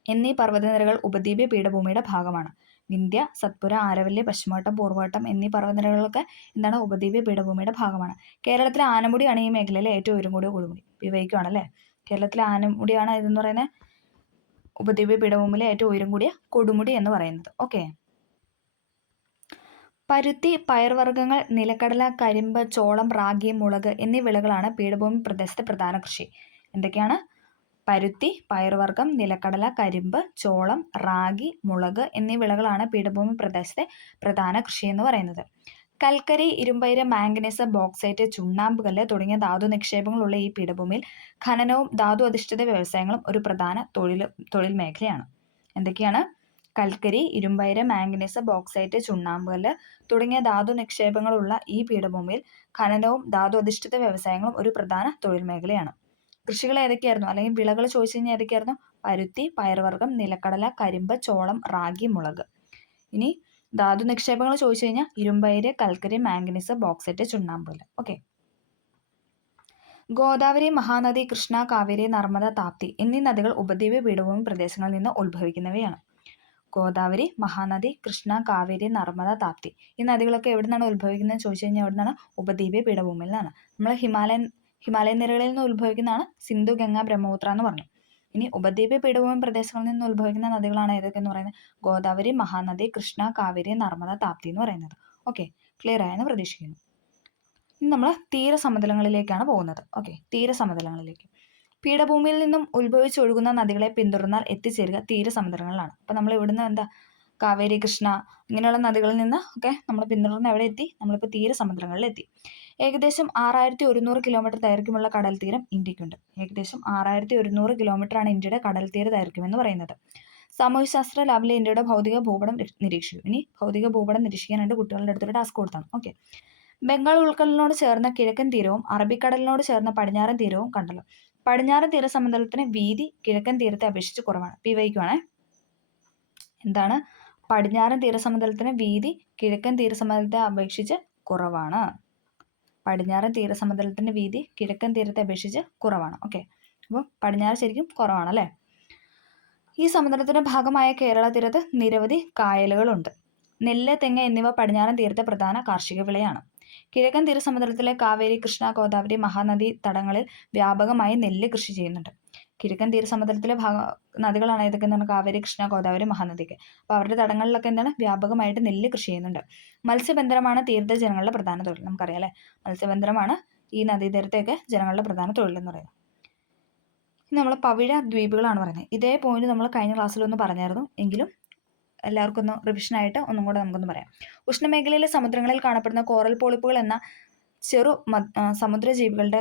എന്നീ പർവ്വതനിരകൾ ഉപദ്വീപീയ പീഠഭൂമിയുടെ ഭാഗമാണ്. വിന്ധ്യ, സത്പുര, ആരവല്ലി, പശ്ചിമഘട്ടം, പൂർവ്വഘട്ടം എന്നീ പർവ്വതനിരകളൊക്കെ എന്താണ്, ഉപദ്വീപീയ പീഠഭൂമിയുടെ ഭാഗമാണ്. കേരളത്തിലെ ആനമുടിയാണ് ഈ മേഖലയിലെ ഏറ്റവും ഉയരം കൂടിയ കൊടുമുടി. വിവയിക്കുവാണല്ലേ, കേരളത്തിലെ ആനമുടിയാണ് ഇതെന്ന് പറയുന്നത് ഉപദ്വീപീയ പീഠഭൂമിയിലെ ഏറ്റവും ഉയരം കൂടിയ കൊടുമുടി എന്ന് പറയുന്നത്. ഓക്കെ, പരുത്തി, പയർവർഗ്ഗങ്ങൾ, നിലക്കടല, കരിമ്പ്, ചോളം, റാഗി, മുളക് എന്നീ വിളകളാണ് പീഠഭൂമി പ്രദേശത്തെ പ്രധാന കൃഷി. എന്തൊക്കെയാണ്, പരുത്തി, പയർവർഗ്ഗം, നിലക്കടല, കരിമ്പ്, ചോളം, റാഗി, മുളക് എന്നീ വിളകളാണ് പീഠഭൂമി പ്രദേശത്തെ പ്രധാന കൃഷി എന്ന് പറയുന്നത്. കൽക്കരി, ഇരുമ്പയിര്, മാംഗനീസ്, ബോക്സൈറ്റ്, ചുണ്ണാമ്പുകല്ല് തുടങ്ങിയ ധാതു നിക്ഷേപങ്ങളുള്ള ഈ പീഠഭൂമിയിൽ ഖനനവും ധാതു അധിഷ്ഠിത വ്യവസായങ്ങളും ഒരു പ്രധാന തൊഴിൽ മേഖലയാണ്. എന്തൊക്കെയാണ്, കൽക്കരി, ഇരുമ്പയിര്, മാംഗനീസ്, ബോക്സൈറ്റ്, ചുണ്ണാമ്പുകല്ല് തുടങ്ങിയ ധാതു നിക്ഷേപങ്ങളുള്ള ഈ പീഠഭൂമിയിൽ ഖനനവും ധാതു അധിഷ്ഠിത വ്യവസായങ്ങളും ഒരു പ്രധാന തൊഴിൽ മേഖലയാണ്. കൃഷികൾ ഏതൊക്കെയായിരുന്നു, അല്ലെങ്കിൽ വിളകൾ ചോദിച്ചു കഴിഞ്ഞാൽ ഏതൊക്കെയായിരുന്നു, പരുത്തി, പയർവർഗ്ഗം, നിലക്കടല, കരിമ്പ്, ചോളം, റാഗി, മുളക്. ഇനി ധാതു നിക്ഷേപങ്ങൾ ചോദിച്ചു കഴിഞ്ഞാൽ ഇരുമ്പയിര്, കൽക്കരി, മാംഗനീസ്, ബോക്സൈറ്റ്, ചുണ്ണാമ്പുകല്ല്. ഓക്കെ, ഗോദാവരി, മഹാനദി, കൃഷ്ണ, കാവേരി, നർമ്മദ, താപ്തി എന്നീ നദികൾ ഉപദ്വീപീയ പീഠഭൂമി പ്രദേശങ്ങളിൽ നിന്ന് ഉത്ഭവിക്കുന്നവയാണ്. ഗോദാവരി, മഹാനദി, കൃഷ്ണ, കാവേരി, നർമ്മദ, താപ്തി ഈ നദികളൊക്കെ എവിടെ നിന്നാണ് ഉത്ഭവിക്കുന്നത് ചോദിച്ചു കഴിഞ്ഞാൽ എവിടെ നിന്നാണ്, ഉപദ്വീപീയ പീഠഭൂമിയിൽ നിന്നാണ്. നമ്മൾ ഹിമാലയൻ നിരകളിൽ നിന്ന് ഉത്ഭവിക്കുന്നതാണ് സിന്ധു, ഗംഗ, ബ്രഹ്മപുത്ര എന്ന് പറഞ്ഞു. ഇനി ഉപദ്വീപീയ പീഠഭൂമി പ്രദേശങ്ങളിൽ നിന്ന് ഉത്ഭവിക്കുന്ന നദികളാണ് ഏതൊക്കെ എന്ന് പറയുന്നത്, ഗോദാവരി, മഹാനദി, കൃഷ്ണ, കാവേരി, നർമ്മദ, താപ്തി എന്ന് പറയുന്നത്. ഓക്കെ, ക്ലിയർ ആയെന്ന് പ്രതീക്ഷിക്കുന്നു. ഇനി നമ്മൾ തീരസമതലങ്ങളിലേക്കാണ് പോകുന്നത്. ഓക്കെ, തീരസമതലങ്ങളിലേക്ക്. പീഠഭൂമിയിൽ നിന്നും ഉത്ഭവിച്ചൊഴുകുന്ന നദികളെ പിന്തുടർന്നാൽ എത്തിച്ചേരുക തീരസമുദ്രങ്ങളിലാണ്. അപ്പം നമ്മൾ ഇവിടുന്ന് കാവേരി, കൃഷ്ണ ഇങ്ങനെയുള്ള നദികളിൽ നിന്ന് ഒക്കെ നമ്മൾ പിന്തുടർന്ന് എവിടെ എത്തി, നമ്മളിപ്പോൾ തീരസമുദ്രങ്ങളിൽ എത്തി. ഏകദേശം 6100 കിലോമീറ്റർ ദൈർഘ്യമുള്ള കടൽ തീരം ഇന്ത്യക്കുണ്ട്. ഏകദേശം 6100 കിലോമീറ്ററാണ് ഇന്ത്യയുടെ കടൽ തീര ദൈർഘ്യം എന്ന് പറയുന്നത്. സാമൂഹ്യശാസ്ത്ര ലാബിലെ ഇന്ത്യയുടെ ഭൗതിക ഭൂപടം നിരീക്ഷിക്കും. ഇനി ഭൗതിക ഭൂപടം നിരീക്ഷിക്കാനായിട്ട് കുട്ടികളുടെ അടുത്തൊരു ടാസ്ക് കൊടുത്താണ്. ഓക്കെ, ബംഗാൾ ഉൾക്കടലിനോട് ചേർന്ന കിഴക്കൻ തീരവും അറബിക്കടലിനോട് ചേർന്ന പടിഞ്ഞാറൻ തീരവും കണ്ടല്ലോ. പടിഞ്ഞാറൻ തീരസമതലത്തിന് വീതി കിഴക്കൻ തീരത്തെ അപേക്ഷിച്ച് കുറവാണ്. പിവയ്ക്കുവാണ് എന്താണ്, പടിഞ്ഞാറൻ തീരസമതലത്തിന് വീതി കിഴക്കൻ തീരസമതലത്തെ അപേക്ഷിച്ച് കുറവാണ്. പടിഞ്ഞാറൻ തീരസമതലത്തിൻ്റെ വീതി കിഴക്കൻ തീരത്തെ അപേക്ഷിച്ച് കുറവാണ്. ഓക്കെ, അപ്പോൾ പടിഞ്ഞാറ് ശരിക്കും കുറവാണ് അല്ലേ. ഈ സമുദ്രത്തിൻ്റെ ഭാഗമായ കേരള തീരത്ത് നിരവധി കായലുകളുണ്ട്. നെല്ല്, തെങ്ങ് എന്നിവ പടിഞ്ഞാറൻ തീരത്തെ പ്രധാന കാർഷിക വിളയാണ്. കിഴക്കൻ തീരസമുദ്രത്തിലെ കാവേരി, കൃഷ്ണ, ഗോദാവരി, മഹാനദി തടങ്ങളിൽ വ്യാപകമായി നെല്ല് കൃഷി ചെയ്യുന്നുണ്ട്. കിഴക്കൻ തീരസമുദ്രത്തിലെ നദികളാണ് ഏതൊക്കെ എന്താണ്? കാവേരി, കൃഷ്ണ, ഗോദാവരി, മഹാനദിക്ക്. അപ്പോൾ അവരുടെ തടങ്ങളിലൊക്കെ എന്താണ്? വ്യാപകമായിട്ട് നെല്ല് കൃഷി ചെയ്യുന്നുണ്ട്. മത്സ്യബന്ധനമാണ് തീരത്തെ ജനങ്ങളുടെ പ്രധാന തൊഴിൽ. നമുക്കറിയാം അല്ലേ, മത്സ്യബന്ധനമാണ് ഈ നദീതീരത്തെയൊക്കെ ജനങ്ങളുടെ പ്രധാന തൊഴിൽ എന്ന് പറയുന്നത്. ഇനി നമ്മൾ പവിഴ ദ്വീപുകളാണ് പറയുന്നത്. ഇതേ പോയിന്റ് നമ്മൾ കഴിഞ്ഞ ക്ലാസ്സിലൊന്ന് പറഞ്ഞായിരുന്നു, എങ്കിലും എല്ലാവർക്കും ഒന്ന് റിവിഷനായിട്ട് ഒന്നും കൂടെ നമുക്കൊന്ന് പറയാം. ഉഷ്ണമേഖലയിലെ സമുദ്രങ്ങളിൽ കാണപ്പെടുന്ന കോറൽ പോളിപ്പുകൾ എന്ന ചെറു സമുദ്രജീവികളുടെ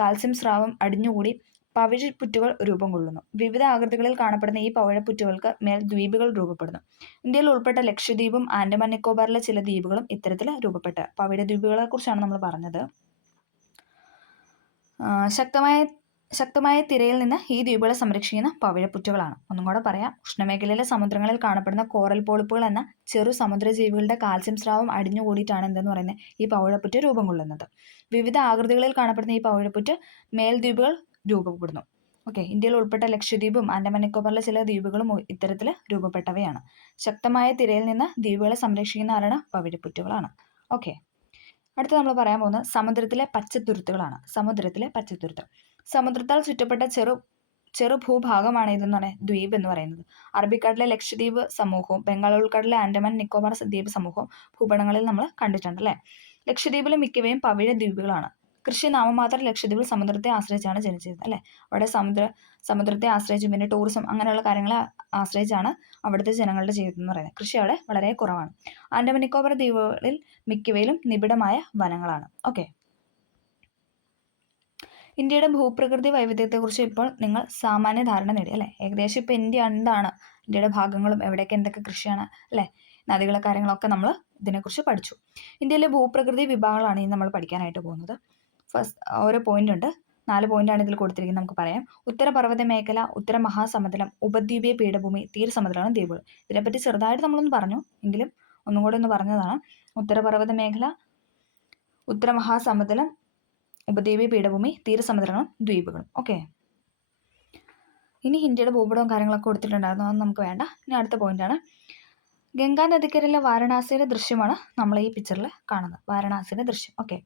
കാൽസ്യം സ്രാവം അടിഞ്ഞുകൂടി പവിഴപ്പുറ്റുകൾ രൂപം കൊള്ളുന്നു. വിവിധ ആകൃതികളിൽ കാണപ്പെടുന്ന ഈ പവിഴപ്പുറ്റുകൾക്ക് മേൽ ദ്വീപുകൾ രൂപപ്പെടുന്നു. ഇന്ത്യയിൽ ഉൾപ്പെട്ട ലക്ഷദ്വീപും ആൻഡമാൻ നിക്കോബാറിലെ ചില ദ്വീപുകളും ഇത്തരത്തിൽ രൂപപ്പെട്ട പവിഴ ദ്വീപുകളെ കുറിച്ചാണ് നമ്മൾ പറഞ്ഞത്. ശക്തമായ തിരയിൽ നിന്ന് ഈ ദ്വീപുകളെ സംരക്ഷിക്കുന്ന പവിഴപ്പുറ്റുകളാണ്. ഒന്നും കൂടെ പറയാം. ഉഷ്ണമേഖലയിലെ സമുദ്രങ്ങളിൽ കാണപ്പെടുന്ന കോറൽ പോളിപ്പുകൾ എന്ന ചെറു സമുദ്രജീവികളുടെ കാൽസ്യം സ്രാവം അടിഞ്ഞുകൂടിയിട്ടാണ് എന്തെന്ന് പറയുന്നത് ഈ പവിഴപ്പുറ്റ് രൂപം കൊള്ളുന്നത്. വിവിധ ആകൃതികളിൽ കാണപ്പെടുന്ന ഈ പവിഴപ്പുറ്റ് മേൽദ്വീപുകൾ രൂപപ്പെടുന്നു. ഓക്കെ, ഇന്ത്യയിൽ ഉൾപ്പെട്ട ലക്ഷദ്വീപും ആൻഡമാൻ നിക്കോബാറിലെ ചില ദ്വീപുകളും ഇത്തരത്തിൽ രൂപപ്പെട്ടവയാണ്. ശക്തമായ തിരയിൽ നിന്ന് ദ്വീപുകളെ സംരക്ഷിക്കുന്ന ആരാണ്? പവിഴപ്പുറ്റുകളാണ്. ഓക്കെ, അടുത്ത നമ്മൾ പറയാൻ പോകുന്നത് സമുദ്രത്തിലെ പച്ചത്തുരുത്തുകളാണ്. സമുദ്രത്തിലെ പച്ചത്തുരുത്ത് സമുദ്രത്താൽ ചുറ്റപ്പെട്ട ചെറു ഭൂഭാഗമാണ് ഇതെന്നാണ് ദ്വീപ് എന്ന് പറയുന്നത്. അറബിക്കടലിലെ ലക്ഷദ്വീപ് സമൂഹവും ബംഗാൾ ഉൾക്കടലിലെ ആൻഡമാൻ നിക്കോബാർ ദ്വീപ് സമൂഹവും ഭൂപടങ്ങളിൽ നമ്മൾ കണ്ടിട്ടുണ്ട് അല്ലേ. ലക്ഷദ്വീപിലെ മിക്കവയും പവിഴ ദ്വീപുകളാണ്. കൃഷി നാമമാത്ര ലക്ഷദ്വീപിൽ സമുദ്രത്തെ ആശ്രയിച്ചാണ് ജനിച്ചത് അല്ലേ. അവിടെ സമുദ്രത്തെ ആശ്രയിച്ചും പിന്നെ ടൂറിസം അങ്ങനെയുള്ള കാര്യങ്ങളെ ആശ്രയിച്ചാണ് അവിടുത്തെ ജനങ്ങളുടെ ജീവിതം എന്ന് പറയുന്നത്. കൃഷി അവിടെ വളരെ കുറവാണ്. ആൻഡമാൻ നിക്കോബാർ ദ്വീപുകളിൽ മിക്കവയിലും നിബിഡമായ വനങ്ങളാണ്. ഓക്കെ, ഇന്ത്യയുടെ ഭൂപ്രകൃതി വൈവിധ്യത്തെക്കുറിച്ച് ഇപ്പോൾ നിങ്ങൾ സാമാന്യ ധാരണ നേടി അല്ലേ. ഏകദേശം ഇപ്പോൾ ഇന്ത്യ എന്താണ്, ഇന്ത്യയുടെ ഭാഗങ്ങളും എവിടെയൊക്കെ എന്തൊക്കെ കൃഷിയാണ് അല്ലേ, നദികളെ കാര്യങ്ങളൊക്കെ നമ്മൾ ഇതിനെക്കുറിച്ച് പഠിച്ചു. ഇന്ത്യയിലെ ഭൂപ്രകൃതി വിഭാഗങ്ങളാണ് ഇനി നമ്മൾ പഠിക്കാനായിട്ട് പോകുന്നത്. ഫസ്റ്റ് ഓരോ പോയിന്റ് ഉണ്ട്, 4 പോയിന്റാണ് ഇതിൽ കൊടുത്തിരിക്കുന്നത്. നമുക്ക് പറയാം. ഉത്തരപർവ്വത മേഖല, ഉത്തര മഹാസമുദ്രം, ഉപദ്വീപീയ പീഠഭൂമി, തീരസമുദ്രമാണ് ദ്വീപുകൾ. ഇതിനെപ്പറ്റി ചെറുതായിട്ട് നമ്മളൊന്ന് പറഞ്ഞു, എങ്കിലും ഒന്നും കൂടെ ഒന്ന് പറഞ്ഞതാണ്. ഉത്തരപർവ്വത മേഖല, ഉത്തര മഹാസമുദ്രം, ഉപദ്വീപീയ പീഠഭൂമി, തീരസമുദ്രങ്ങളും ദ്വീപുകളും. ഓക്കെ, ഇനി ഇന്ത്യയുടെ ഭൂപടവും കാര്യങ്ങളൊക്കെ കൊടുത്തിട്ടുണ്ടായിരുന്നു, അതൊന്നും നമുക്ക് വേണ്ട. ഇനി അടുത്ത പോയിന്റാണ് ഗംഗാ നദിക്കരയിലെ വാരണാസിയുടെ ദൃശ്യമാണ് നമ്മൾ ഈ പിക്ചറിൽ കാണുന്നത്. വാരണാസിയുടെ ദൃശ്യം. ഓക്കെ,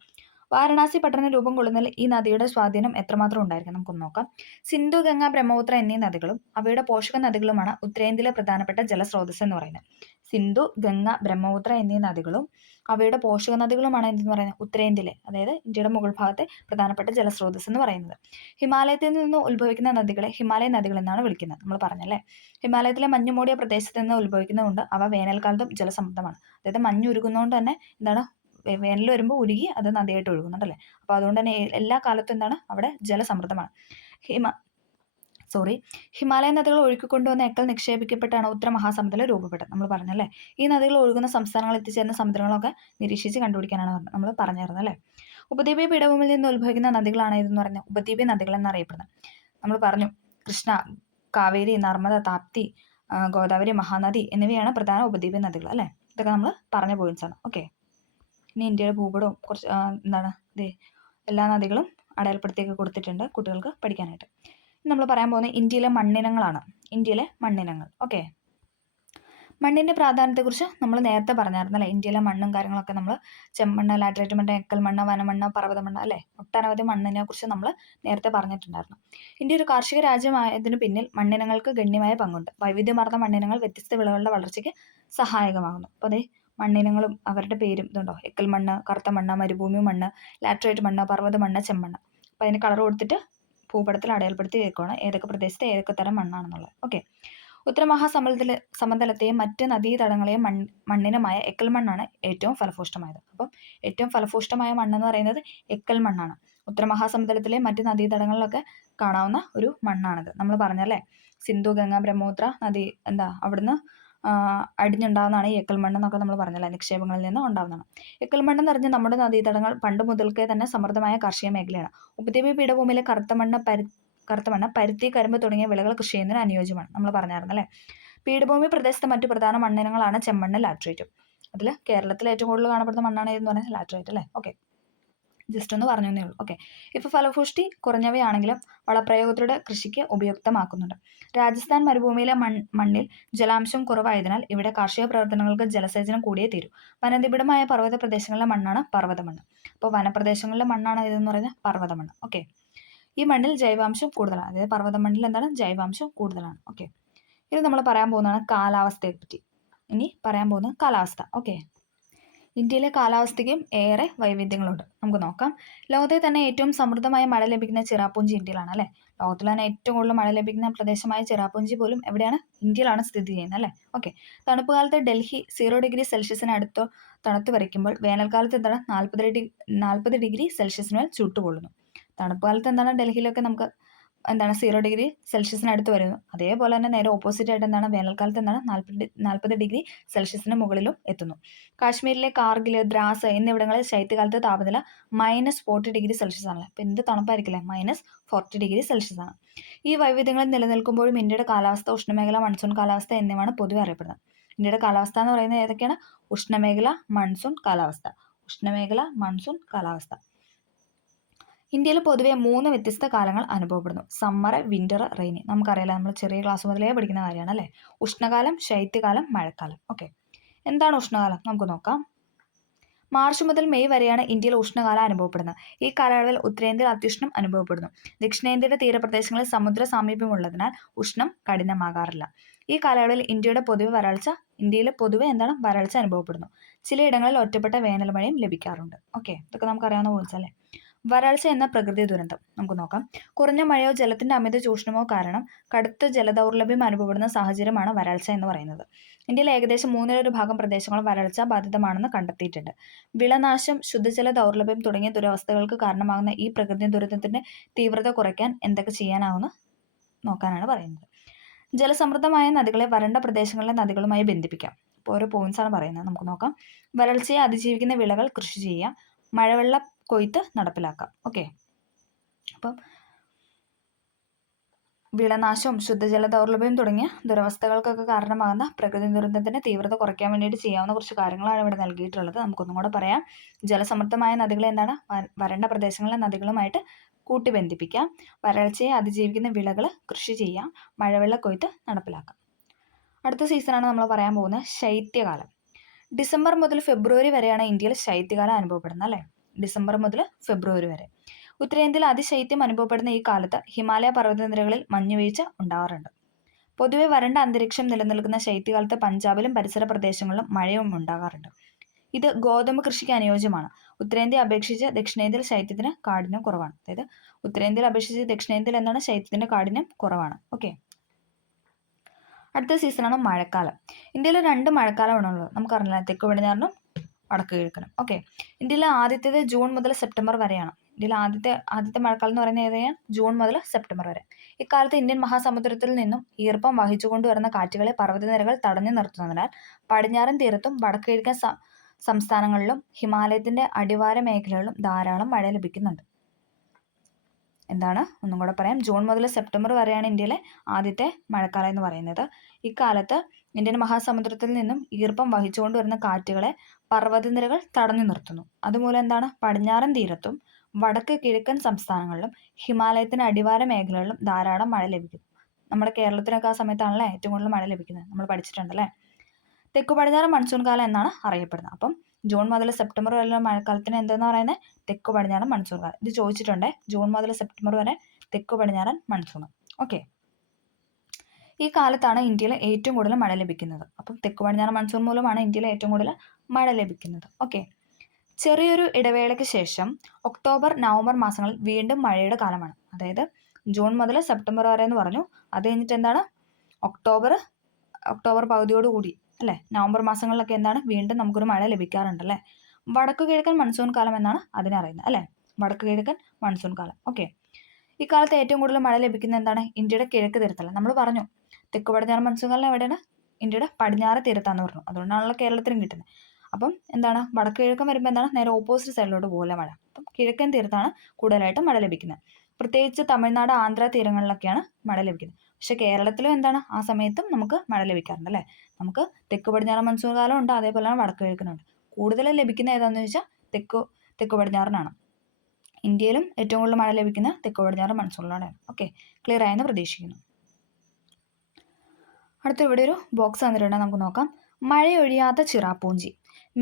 വാരണാസി പട്ടണം രൂപം കൊള്ളുന്നതിൽ ഈ നദിയുടെ സ്വാധീനം എത്രമാത്രം ഉണ്ടായിരിക്കും നമുക്കൊന്ന് നോക്കാം. സിന്ധു, ഗംഗ, ബ്രഹ്മപുത്ര എന്നീ നദികളും അവയുടെ പോഷക നദികളുമാണ് ഉത്തരേന്ത്യയിലെ പ്രധാനപ്പെട്ട ജലസ്രോതസ് എന്ന് പറയുന്നത്. സിന്ധു, ഗംഗ, ബ്രഹ്മപുത്ര എന്നീ നദികളും അവയുടെ പോഷക നദികളുമാണ് എന്തെന്ന് പറയുന്നത് ഉത്തരേന്ത്യയിലെ, അതായത് ഇന്ത്യയുടെ മുകൾ ഭാഗത്തെ പ്രധാനപ്പെട്ട ജലസ്രോതസ് എന്ന് പറയുന്നത്. ഹിമാലയത്തിൽ നിന്ന് ഉത്ഭവിക്കുന്ന നദികളെ ഹിമാലയൻ നദികൾ എന്നാണ് വിളിക്കുന്നത്. നമ്മൾ പറഞ്ഞല്ലേ, ഹിമാലയത്തിലെ മഞ്ഞുമൂടിയ പ്രദേശത്ത് നിന്ന് ഉത്ഭവിക്കുന്നതുകൊണ്ട് അവ വേനൽക്കാലത്തും ജലസമൃദ്ധമാണ്. അതായത് മഞ്ഞുരുകുന്നതുകൊണ്ട് തന്നെ എന്താണ്, വേനൽ വരുമ്പോൾ ഉരുകി അത് നദിയായിട്ട് ഒഴുകുന്നുണ്ടല്ലേ. അപ്പോൾ അതുകൊണ്ട് തന്നെ എല്ലാ കാലത്തും എന്താണ് അവിടെ ജലസമൃദ്ധമാണ്. ഹിമാലയൻ നദികൾ ഒഴുക്കിക്കൊണ്ടുവന്ന എക്കൽ നിക്ഷേപിക്കപ്പെട്ടാണ് ഉത്തര മഹാസമുദ്രം രൂപപ്പെട്ടത്. നമ്മൾ പറഞ്ഞല്ലേ, ഈ നദികൾ ഒഴുകുന്ന സംസ്ഥാനങ്ങൾ എത്തിച്ചേരുന്ന സമുദ്രങ്ങളൊക്കെ നിരീക്ഷിച്ച് കണ്ടുപിടിക്കാനാണ് നമ്മൾ പറഞ്ഞിരുന്നത് അല്ലേ. ഉപദ്വീപീയ പീഠഭൂമിയിൽ നിന്ന് ഉത്ഭവിക്കുന്ന നദികളാണ് ഇതെന്ന് പറഞ്ഞാൽ ഉപദ്വീപീയ നദികൾ എന്നറിയപ്പെടുന്നത്. നമ്മൾ പറഞ്ഞു കൃഷ്ണ, കാവേരി, നർമ്മദ, താപ്തി, ഗോദാവരി, മഹാനദി എന്നിവയാണ് പ്രധാന ഉപദ്വീപീയ നദികൾ അല്ലേ. ഇതൊക്കെ നമ്മൾ പറഞ്ഞ പോയിന്റ്സ് ആണ്. ഓക്കെ, ഇനി ഇന്ത്യയുടെ ഭൂപടവും കുറച്ച് എന്താണ് എല്ലാ നദികളും അടയാളപ്പെടുത്തിയൊക്കെ കൊടുത്തിട്ടുണ്ട് കുട്ടികൾക്ക് പഠിക്കാനായിട്ട്. നമ്മൾ പറയാൻ പോകുന്നത് ഇന്ത്യയിലെ മണ്ണിനങ്ങളാണ്. ഇന്ത്യയിലെ മണ്ണിനങ്ങൾ. ഓക്കെ, മണ്ണിൻ്റെ പ്രാധാന്യത്തെക്കുറിച്ച് നമ്മൾ നേരത്തെ പറഞ്ഞായിരുന്നല്ലേ. ഇന്ത്യയിലെ മണ്ണും കാര്യങ്ങളൊക്കെ നമ്മൾ ചെമ്മണ്ണ്, ലാറ്ററൈറ്റ് മണ്ണ്, എക്കൽ മണ്ണ്, വനമണ്ണ്, പർവ്വതമണ്ണ് അല്ലേ, ഒട്ടനവധി മണ്ണിനെ കുറിച്ച് നമ്മൾ നേരത്തെ പറഞ്ഞിട്ടുണ്ടായിരുന്നു. ഇന്ത്യ ഒരു കാർഷിക രാജ്യമായതിനു പിന്നിൽ മണ്ണിനങ്ങൾക്ക് ഗണ്യമായ പങ്കുണ്ട്. വൈവിധ്യമാർന്ന മണ്ണിനങ്ങൾ വ്യത്യസ്ത വിളകളുടെ വളർച്ചയ്ക്ക് സഹായകമാകുന്നു. അപ്പോൾ അതേ മണ്ണിനങ്ങളും അവരുടെ പേരും ഇതുണ്ടോ, എക്കൽ മണ്ണ്, കറുത്ത മണ്ണ്, മരുഭൂമി മണ്ണ്, ലാറ്ററൈറ്റ് മണ്ണ്, പർവ്വത മണ്ണ്, ചെമ്മണ്ണ്. അപ്പോൾ അതിന് കളർ കൊടുത്തിട്ട് ഭൂപടത്തിൽ അടയാളപ്പെടുത്തി വെക്കുകയാണ് ഏതൊക്കെ പ്രദേശത്തെ ഏതൊക്കെ തരം മണ്ണാണെന്നുള്ളത്. ഓക്കെ, സമതലത്തെയും മറ്റ് നദീതടങ്ങളെയും മണ്ണിനമായ എക്കൽ മണ്ണാണ് ഏറ്റവും ഫലഭൂഷ്ടമായത്. അപ്പം ഏറ്റവും ഫലഭൂഷ്ടമായ മണ്ണെന്ന് പറയുന്നത് എക്കൽ മണ്ണാണ്. ഉത്തരമഹാസമുദ്രത്തിലെ മറ്റ് നദീതടങ്ങളിലൊക്കെ കാണാവുന്ന ഒരു മണ്ണാണിത്. നമ്മൾ പറഞ്ഞല്ലേ, സിന്ധു, ഗംഗ, ബ്രഹ്മപുത്ര നദി അവിടുന്ന് അടിഞ്ഞുണ്ടാകുന്നതാണ് ഈ എക്കൽ മണ്ണ് എന്നൊക്കെ നമ്മൾ പറഞ്ഞല്ലേ, നിക്ഷേപങ്ങളിൽ നിന്ന് ഉണ്ടാകുന്നതാണ്. എക്കൽ മണ്ണ് നിറഞ്ഞ നമ്മുടെ നദീതടങ്ങൾ പണ്ട് മുതൽക്കേ തന്നെ സമൃദ്ധമായ കാർഷിക മേഖലയാണ്. ഉപദ്വീപീയ പീഠഭൂമിയിലെ കറുത്ത മണ്ണ് കറുത്ത മണ്ണ് പരുത്തി, കരിമ്പ് തുടങ്ങിയ വിളകൾ കൃഷി ചെയ്യുന്നതിന് അനുയോജ്യമാണ്. നമ്മൾ പറഞ്ഞായിരുന്നു അല്ലേ. പീഠഭൂമി പ്രദേശത്തെ മറ്റു പ്രധാന മണ്ണിനങ്ങളാണ് ചെമ്മണ്ണ്, ലാറ്ററൈറ്റും. അതിൽ കേരളത്തിൽ ഏറ്റവും കൂടുതൽ കാണപ്പെടുന്ന മണ്ണാണ് ഏതെന്ന് പറഞ്ഞാൽ ലാറ്ററൈറ്റ് അല്ലേ. ഓക്കെ, ജസ്റ്റ് ഒന്ന് പറഞ്ഞേ ഉള്ളൂ. ഓക്കെ, ഇപ്പോൾ ഫലഭൂഷ്ടി കുറഞ്ഞവയാണെങ്കിലും വളപ്രയോഗത്തിലൂടെ കൃഷിക്ക് ഉപയുക്തമാക്കുന്നുണ്ട്. രാജസ്ഥാൻ മരുഭൂമിയിലെ മണ്ണിൽ ജലാംശം കുറവായതിനാൽ ഇവിടെ കാർഷിക പ്രവർത്തനങ്ങൾക്ക് ജലസേചനം കൂടിയേ തീരൂ. വനനിബിഡമായ പർവ്വത പ്രദേശങ്ങളിലെ മണ്ണാണ് പർവ്വത മണ്ണ്. അപ്പോൾ വനപ്രദേശങ്ങളിലെ മണ്ണാണ് ഇതെന്ന് പറയുന്നത് പർവ്വത മണ്ണ്. ഓക്കെ, ഈ മണ്ണിൽ ജൈവാംശം കൂടുതലാണ്. അതായത് പർവ്വത മണ്ണിൽ എന്താണ് ജൈവാംശം കൂടുതലാണ്. ഓക്കെ, ഇനി നമ്മൾ പറയാൻ പോകുന്നതാണ് കാലാവസ്ഥയെ പറ്റി. ഇനി പറയാൻ പോകുന്നത് കാലാവസ്ഥ. ഓക്കെ, ഇന്ത്യയിലെ കാലാവസ്ഥയ്ക്കും ഏറെ വൈവിധ്യങ്ങളുണ്ട്. നമുക്ക് നോക്കാം. ലോകത്തെ തന്നെ ഏറ്റവും സമൃദ്ധമായ മഴ ലഭിക്കുന്ന ചിറാപുഞ്ചി ഇന്ത്യയിലാണ് അല്ലേ. ലോകത്തിൽ തന്നെ ഏറ്റവും കൂടുതൽ മഴ ലഭിക്കുന്ന പ്രദേശമായ ചിറാപുഞ്ചി പോലും എവിടെയാണ്? ഇന്ത്യയിലാണ് സ്ഥിതി ചെയ്യുന്നത് അല്ലേ. ഓക്കെ, തണുപ്പ് കാലത്ത് ഡൽഹി 0°C അടുത്ത് തണുത്ത് വരയ്ക്കുമ്പോൾ വേനൽക്കാലത്ത് എന്താണ് 40°C ചുട്ടുകൊള്ളുന്നു. തണുപ്പ് കാലത്ത് എന്താണ് ഡൽഹിയിലൊക്കെ നമുക്ക് എന്താണ് 0°C അടുത്ത് വരുന്നു. അതേപോലെ തന്നെ നേരെ ഓപ്പോസിറ്റ് ആയിട്ട് എന്താണ് വേനൽക്കാലത്ത് എന്താണ് 40°C മുകളിലും എത്തുന്നു. കാശ്മീരിലെ കാർഗിൽ, ദ്രാസ് എന്നിവിടങ്ങളിൽ ശൈത്യകാലത്ത് താപനില -40°C ആണ്. അപ്പോൾ എന്ത് തണുപ്പായിരിക്കില്ലേ, -40°C ആണ്. ഈ വൈവിധ്യങ്ങൾ നിലനിൽക്കുമ്പോഴും ഇന്ത്യയുടെ കാലാവസ്ഥ ഉഷ്ണമേഖല, മൺസൂൺ കാലാവസ്ഥ എന്നിവയാണ് പൊതുവെ അറിയപ്പെടുന്നത്. ഇന്ത്യയുടെ കാലാവസ്ഥ എന്ന് പറയുന്നത് ഏതൊക്കെയാണ്? ഉഷ്ണമേഖല, മൺസൂൺ കാലാവസ്ഥ. ഉഷ്ണമേഖല, മൺസൂൺ കാലാവസ്ഥ. ഇന്ത്യയിൽ പൊതുവെ 3 വ്യത്യസ്ത കാലങ്ങൾ അനുഭവപ്പെടുന്നു. Summer, winter, rainy. നമുക്കറിയാലോ, നമ്മൾ ചെറിയ ക്ലാസ് മുതലേ പഠിക്കുന്ന കാര്യമാണ് അല്ലേ. ഉഷ്ണകാലം, ശൈത്യകാലം, മഴക്കാലം. ഓക്കെ, എന്താണ് ഉഷ്ണകാലം? നമുക്ക് നോക്കാം. മാർച്ച് മുതൽ മെയ് വരെയാണ് ഇന്ത്യയിൽ ഉഷ്ണകാലം അനുഭവപ്പെടുന്നത്. ഈ കാലയളവിൽ ഉത്തരേന്ത്യയിൽ അത്യുഷ്ണം അനുഭവപ്പെടുന്നു. ദക്ഷിണേന്ത്യയുടെ തീരപ്രദേശങ്ങളിൽ സമുദ്ര സാമീപ്യമുള്ളതിനാൽ ഉഷ്ണം കഠിനമാകാറില്ല. ഈ കാലയളവിൽ ഇന്ത്യയിൽ പൊതുവെ എന്താണ് വരൾച്ച അനുഭവപ്പെടുന്നു. ചിലയിടങ്ങളിൽ ഒറ്റപ്പെട്ട വേനൽ മഴയും ലഭിക്കാറുണ്ട്. ഓക്കെ, ഇതൊക്കെ നമുക്കറിയാവുന്ന പോയിന്റ്സ് അല്ലേ. വരൾച്ച എന്ന പ്രകൃതി ദുരന്തം നമുക്ക് നോക്കാം. കുറഞ്ഞ മഴയോ ജലത്തിന്റെ അമിത ചൂഷണമോ കാരണം കടുത്ത ജലദൗർലഭ്യം അനുഭവപ്പെടുന്ന സാഹചര്യമാണ് വരൾച്ച എന്ന് പറയുന്നത്. ഇന്ത്യയിലെ ഏകദേശം 1/3 പ്രദേശങ്ങൾ വരൾച്ച ബാധിതമാണെന്ന് കണ്ടെത്തിയിട്ടുണ്ട്. വിളനാശം, ശുദ്ധജല ദൗർലഭ്യം തുടങ്ങിയ ദുരവസ്ഥകൾക്ക് കാരണമാകുന്ന ഈ പ്രകൃതി ദുരന്തത്തിന്റെ തീവ്രത കുറയ്ക്കാൻ എന്തൊക്കെ ചെയ്യാനാവുമെന്ന് നോക്കാനാണ് പറയുന്നത്. ജലസമൃദ്ധമായ നദികളെ വരണ്ട പ്രദേശങ്ങളിലെ നദികളുമായി ബന്ധിപ്പിക്കാം. ഇപ്പോൾ ഓരോ പോയിന്റ്സ് ആണ് പറയുന്നത്. നമുക്ക് നോക്കാം. വരൾച്ചയെ അതിജീവിക്കുന്ന വിളകൾ കൃഷി ചെയ്യുക. മഴവെള്ള കൊയ്ത്ത് നടപ്പിലാക്കാം. ഓക്കെ, അപ്പം വിളനാശവും ശുദ്ധജല ദൗർലഭ്യം തുടങ്ങിയ ദുരവസ്ഥകൾക്കൊക്കെ കാരണമാകുന്ന പ്രകൃതി ദുരന്തത്തിന്റെ തീവ്രത കുറയ്ക്കാൻ വേണ്ടിയിട്ട് ചെയ്യാവുന്ന കുറച്ച് കാര്യങ്ങളാണ് ഇവിടെ നൽകിയിട്ടുള്ളത്. നമുക്കൊന്നും കൂടെ പറയാം. ജലസമൃദ്ധമായ നദികളെ എന്താണ് വരണ്ട പ്രദേശങ്ങളിലെ നദികളുമായിട്ട് കൂട്ടി ബന്ധിപ്പിക്കാം. വരൾച്ചയെ അതിജീവിക്കുന്ന വിളകൾ കൃഷി ചെയ്യാം. മഴവെള്ള കൊയ്ത്ത് നടപ്പിലാക്കാം. അടുത്ത സീസണാണ് നമ്മൾ പറയാൻ പോകുന്നത് ശൈത്യകാലം. ഡിസംബർ മുതൽ ഫെബ്രുവരി വരെയാണ് ഇന്ത്യയിൽ ശൈത്യകാലം അനുഭവപ്പെടുന്നത് അല്ലേ. ഡിസംബർ മുതൽ ഫെബ്രുവരി വരെ. ഉത്തരേന്ത്യയിൽ അതിശൈത്യം അനുഭവപ്പെടുന്ന ഈ കാലത്ത് ഹിമാലയ പർവ്വതനിരകളിൽ മഞ്ഞുവീഴ്ച ഉണ്ടാവാറുണ്ട്. പൊതുവെ വരണ്ട അന്തരീക്ഷം നിലനിൽക്കുന്ന ശൈത്യകാലത്ത് പഞ്ചാബിലും പരിസര പ്രദേശങ്ങളിലും മഴയും ഉണ്ടാകാറുണ്ട്. ഇത് ഗോതമ്പ് കൃഷിക്ക് അനുയോജ്യമാണ്. ഉത്തരേന്ത്യയെ അപേക്ഷിച്ച് ദക്ഷിണേന്ത്യയിൽ ശൈത്യത്തിന് കാഠിന്യം കുറവാണ്. അതായത് ഉത്തരേന്ത്യയിൽ അപേക്ഷിച്ച് ദക്ഷിണേന്ത്യയിൽ എന്താണ് ശൈത്യത്തിന്റെ കാഠിന്യം കുറവാണ്. ഓക്കെ, അടുത്ത സീസണാണ് മഴക്കാലം. ഇന്ത്യയിൽ 2 മഴക്കാലമാണുള്ളത്. നമുക്കറിയില്ല, തെക്ക് പടിഞ്ഞാറിനും വടക്ക് കിഴക്കനും. ഓക്കെ, ഇന്ത്യയിലെ ആദ്യത്തേത് ജൂൺ മുതൽ സെപ്റ്റംബർ വരെയാണ്. ഇന്ത്യയിലെ ആദ്യത്തെ മഴക്കാലം എന്ന് പറയുന്നത് ഏതാണ്? ജൂൺ മുതൽ സെപ്റ്റംബർ വരെ. ഇക്കാലത്ത് ഇന്ത്യൻ മഹാസമുദ്രത്തിൽ നിന്നും ഈർപ്പം വഹിച്ചുകൊണ്ടുവരുന്ന കാറ്റുകളെ പർവ്വതനിരകൾ തടഞ്ഞു നിർത്തുന്നതിനാൽ പടിഞ്ഞാറൻ തീരത്തും വടക്ക് കിഴക്കൻ സംസ്ഥാനങ്ങളിലും ഹിമാലയത്തിന്റെ അടിവാര മേഖലകളിലും ധാരാളം മഴ ലഭിക്കുന്നുണ്ട്. എന്താണ്? ഒന്നും കൂടെ പറയാം. ജൂൺ മുതൽ സെപ്റ്റംബർ വരെയാണ് ഇന്ത്യയിലെ ആദ്യത്തെ മഴക്കാലം എന്ന് പറയുന്നത്. ഇക്കാലത്ത് ഇന്ത്യൻ മഹാസമുദ്രത്തിൽ നിന്നും ഈർപ്പം വഹിച്ചുകൊണ്ട് വരുന്ന കാറ്റുകളെ പർവ്വതനിരകൾ തടഞ്ഞു നിർത്തുന്നു. അതുമൂലം എന്താണ്? പടിഞ്ഞാറൻ തീരത്തും വടക്ക് കിഴക്കൻ സംസ്ഥാനങ്ങളിലും ഹിമാലയത്തിന്റെ അടിവാര മേഖലകളിലും ധാരാളം മഴ ലഭിക്കുന്നു. നമ്മുടെ കേരളത്തിനൊക്കെ ആ സമയത്താണല്ലേ ഏറ്റവും കൂടുതൽ മഴ ലഭിക്കുന്നത്. നമ്മൾ പഠിച്ചിട്ടുണ്ടല്ലേ. തെക്കു പടിഞ്ഞാറൻ മൺസൂൺ കാലം എന്നാണ് അറിയപ്പെടുന്നത്. അപ്പം ജൂൺ മുതൽ സെപ്റ്റംബർ വരെയുള്ള മഴക്കാലത്തിന് എന്തെന്ന് പറയുന്നത്? തെക്കു പടിഞ്ഞാറൻ മൺസൂൺ കാലം. ഇത് ചോദിച്ചിട്ടുണ്ട്. ജൂൺ മുതൽ സെപ്റ്റംബർ വരെ തെക്കു പടിഞ്ഞാറൻ മൺസൂൺ. ഓക്കെ, ഈ കാലത്താണ് ഇന്ത്യയിൽ ഏറ്റവും കൂടുതൽ മഴ ലഭിക്കുന്നത്. അപ്പം തെക്കു പടിഞ്ഞാറൻ മൺസൂൺ മൂലമാണ് ഇന്ത്യയിൽ ഏറ്റവും കൂടുതൽ മഴ ലഭിക്കുന്നത്. ഓക്കെ, ചെറിയൊരു ഇടവേളയ്ക്ക് ശേഷം ഒക്ടോബർ, നവംബർ മാസങ്ങളിൽ വീണ്ടും മഴയുടെ കാലമാണ്. അതായത് ജൂൺ മുതൽ സെപ്റ്റംബർ വരെ എന്ന് പറഞ്ഞു. അത് കഴിഞ്ഞിട്ട് എന്താണ്? ഒക്ടോബർ പകുതിയോടുകൂടി അല്ലേ, നവംബർ മാസങ്ങളിലൊക്കെ എന്താണ് വീണ്ടും നമുക്കൊരു മഴ ലഭിക്കാറുണ്ടല്ലേ. വടക്കു കിഴക്കൻ മൺസൂൺ കാലം എന്നാണ് അതിനറിയുന്നത് അല്ലേ. വടക്കു കിഴക്കൻ മൺസൂൺ കാലം. ഓക്കെ, ഈ കാലത്ത് ഏറ്റവും കൂടുതൽ മഴ ലഭിക്കുന്നത് എന്താണ്? ഇന്ത്യയുടെ കിഴക്ക് തീരത്തല്ല. നമ്മൾ പറഞ്ഞു തെക്കു പടിഞ്ഞാറൻ മൺസൂൺ കാലം എവിടെയാണ്? ഇന്ത്യയുടെ പടിഞ്ഞാറ് തീരത്താന്ന് പറഞ്ഞു. അതുകൊണ്ടാണല്ലോ കേരളത്തിനും കിട്ടുന്നത്. അപ്പം എന്താണ്? വടക്ക് കിഴക്കൻ വരുമ്പോൾ എന്താണ്? നേരെ ഓപ്പോസിറ്റ് സൈഡിലോട്ട് പോലെ മഴ. അപ്പം കിഴക്കൻ തീരത്താണ് കൂടുതലായിട്ട് മഴ ലഭിക്കുന്നത്. പ്രത്യേകിച്ച് തമിഴ്നാട് ആന്ധ്ര തീരങ്ങളിലൊക്കെയാണ് മഴ ലഭിക്കുന്നത്. പക്ഷെ കേരളത്തിലും എന്താണ് ആ സമയത്തും നമുക്ക് മഴ ലഭിക്കാറുണ്ട് അല്ലേ. നമുക്ക് തെക്ക് പടിഞ്ഞാറൻ മൺസൂൺ കാലം ഉണ്ട്, അതേപോലെ തന്നെ വടക്ക് കിഴക്കനുണ്ട്. കൂടുതൽ ലഭിക്കുന്ന ഏതാണെന്ന് ചോദിച്ചാൽ തെക്ക് പടിഞ്ഞാറനാണ്. ഇന്ത്യയിലും ഏറ്റവും കൂടുതൽ മഴ ലഭിക്കുന്ന തെക്ക് പടിഞ്ഞാറൻ മൺസൂണിലാണ്. ഓക്കെ, ക്ലിയർ ആയെന്ന് പ്രതീക്ഷിക്കുന്നു. അടുത്ത ഇവിടെ ഒരു ബോക്സ് തന്നിട്ടുണ്ട്, നമുക്ക് നോക്കാം. മഴയൊഴിയാത്ത ചിറാപ്പൂഞ്ചി.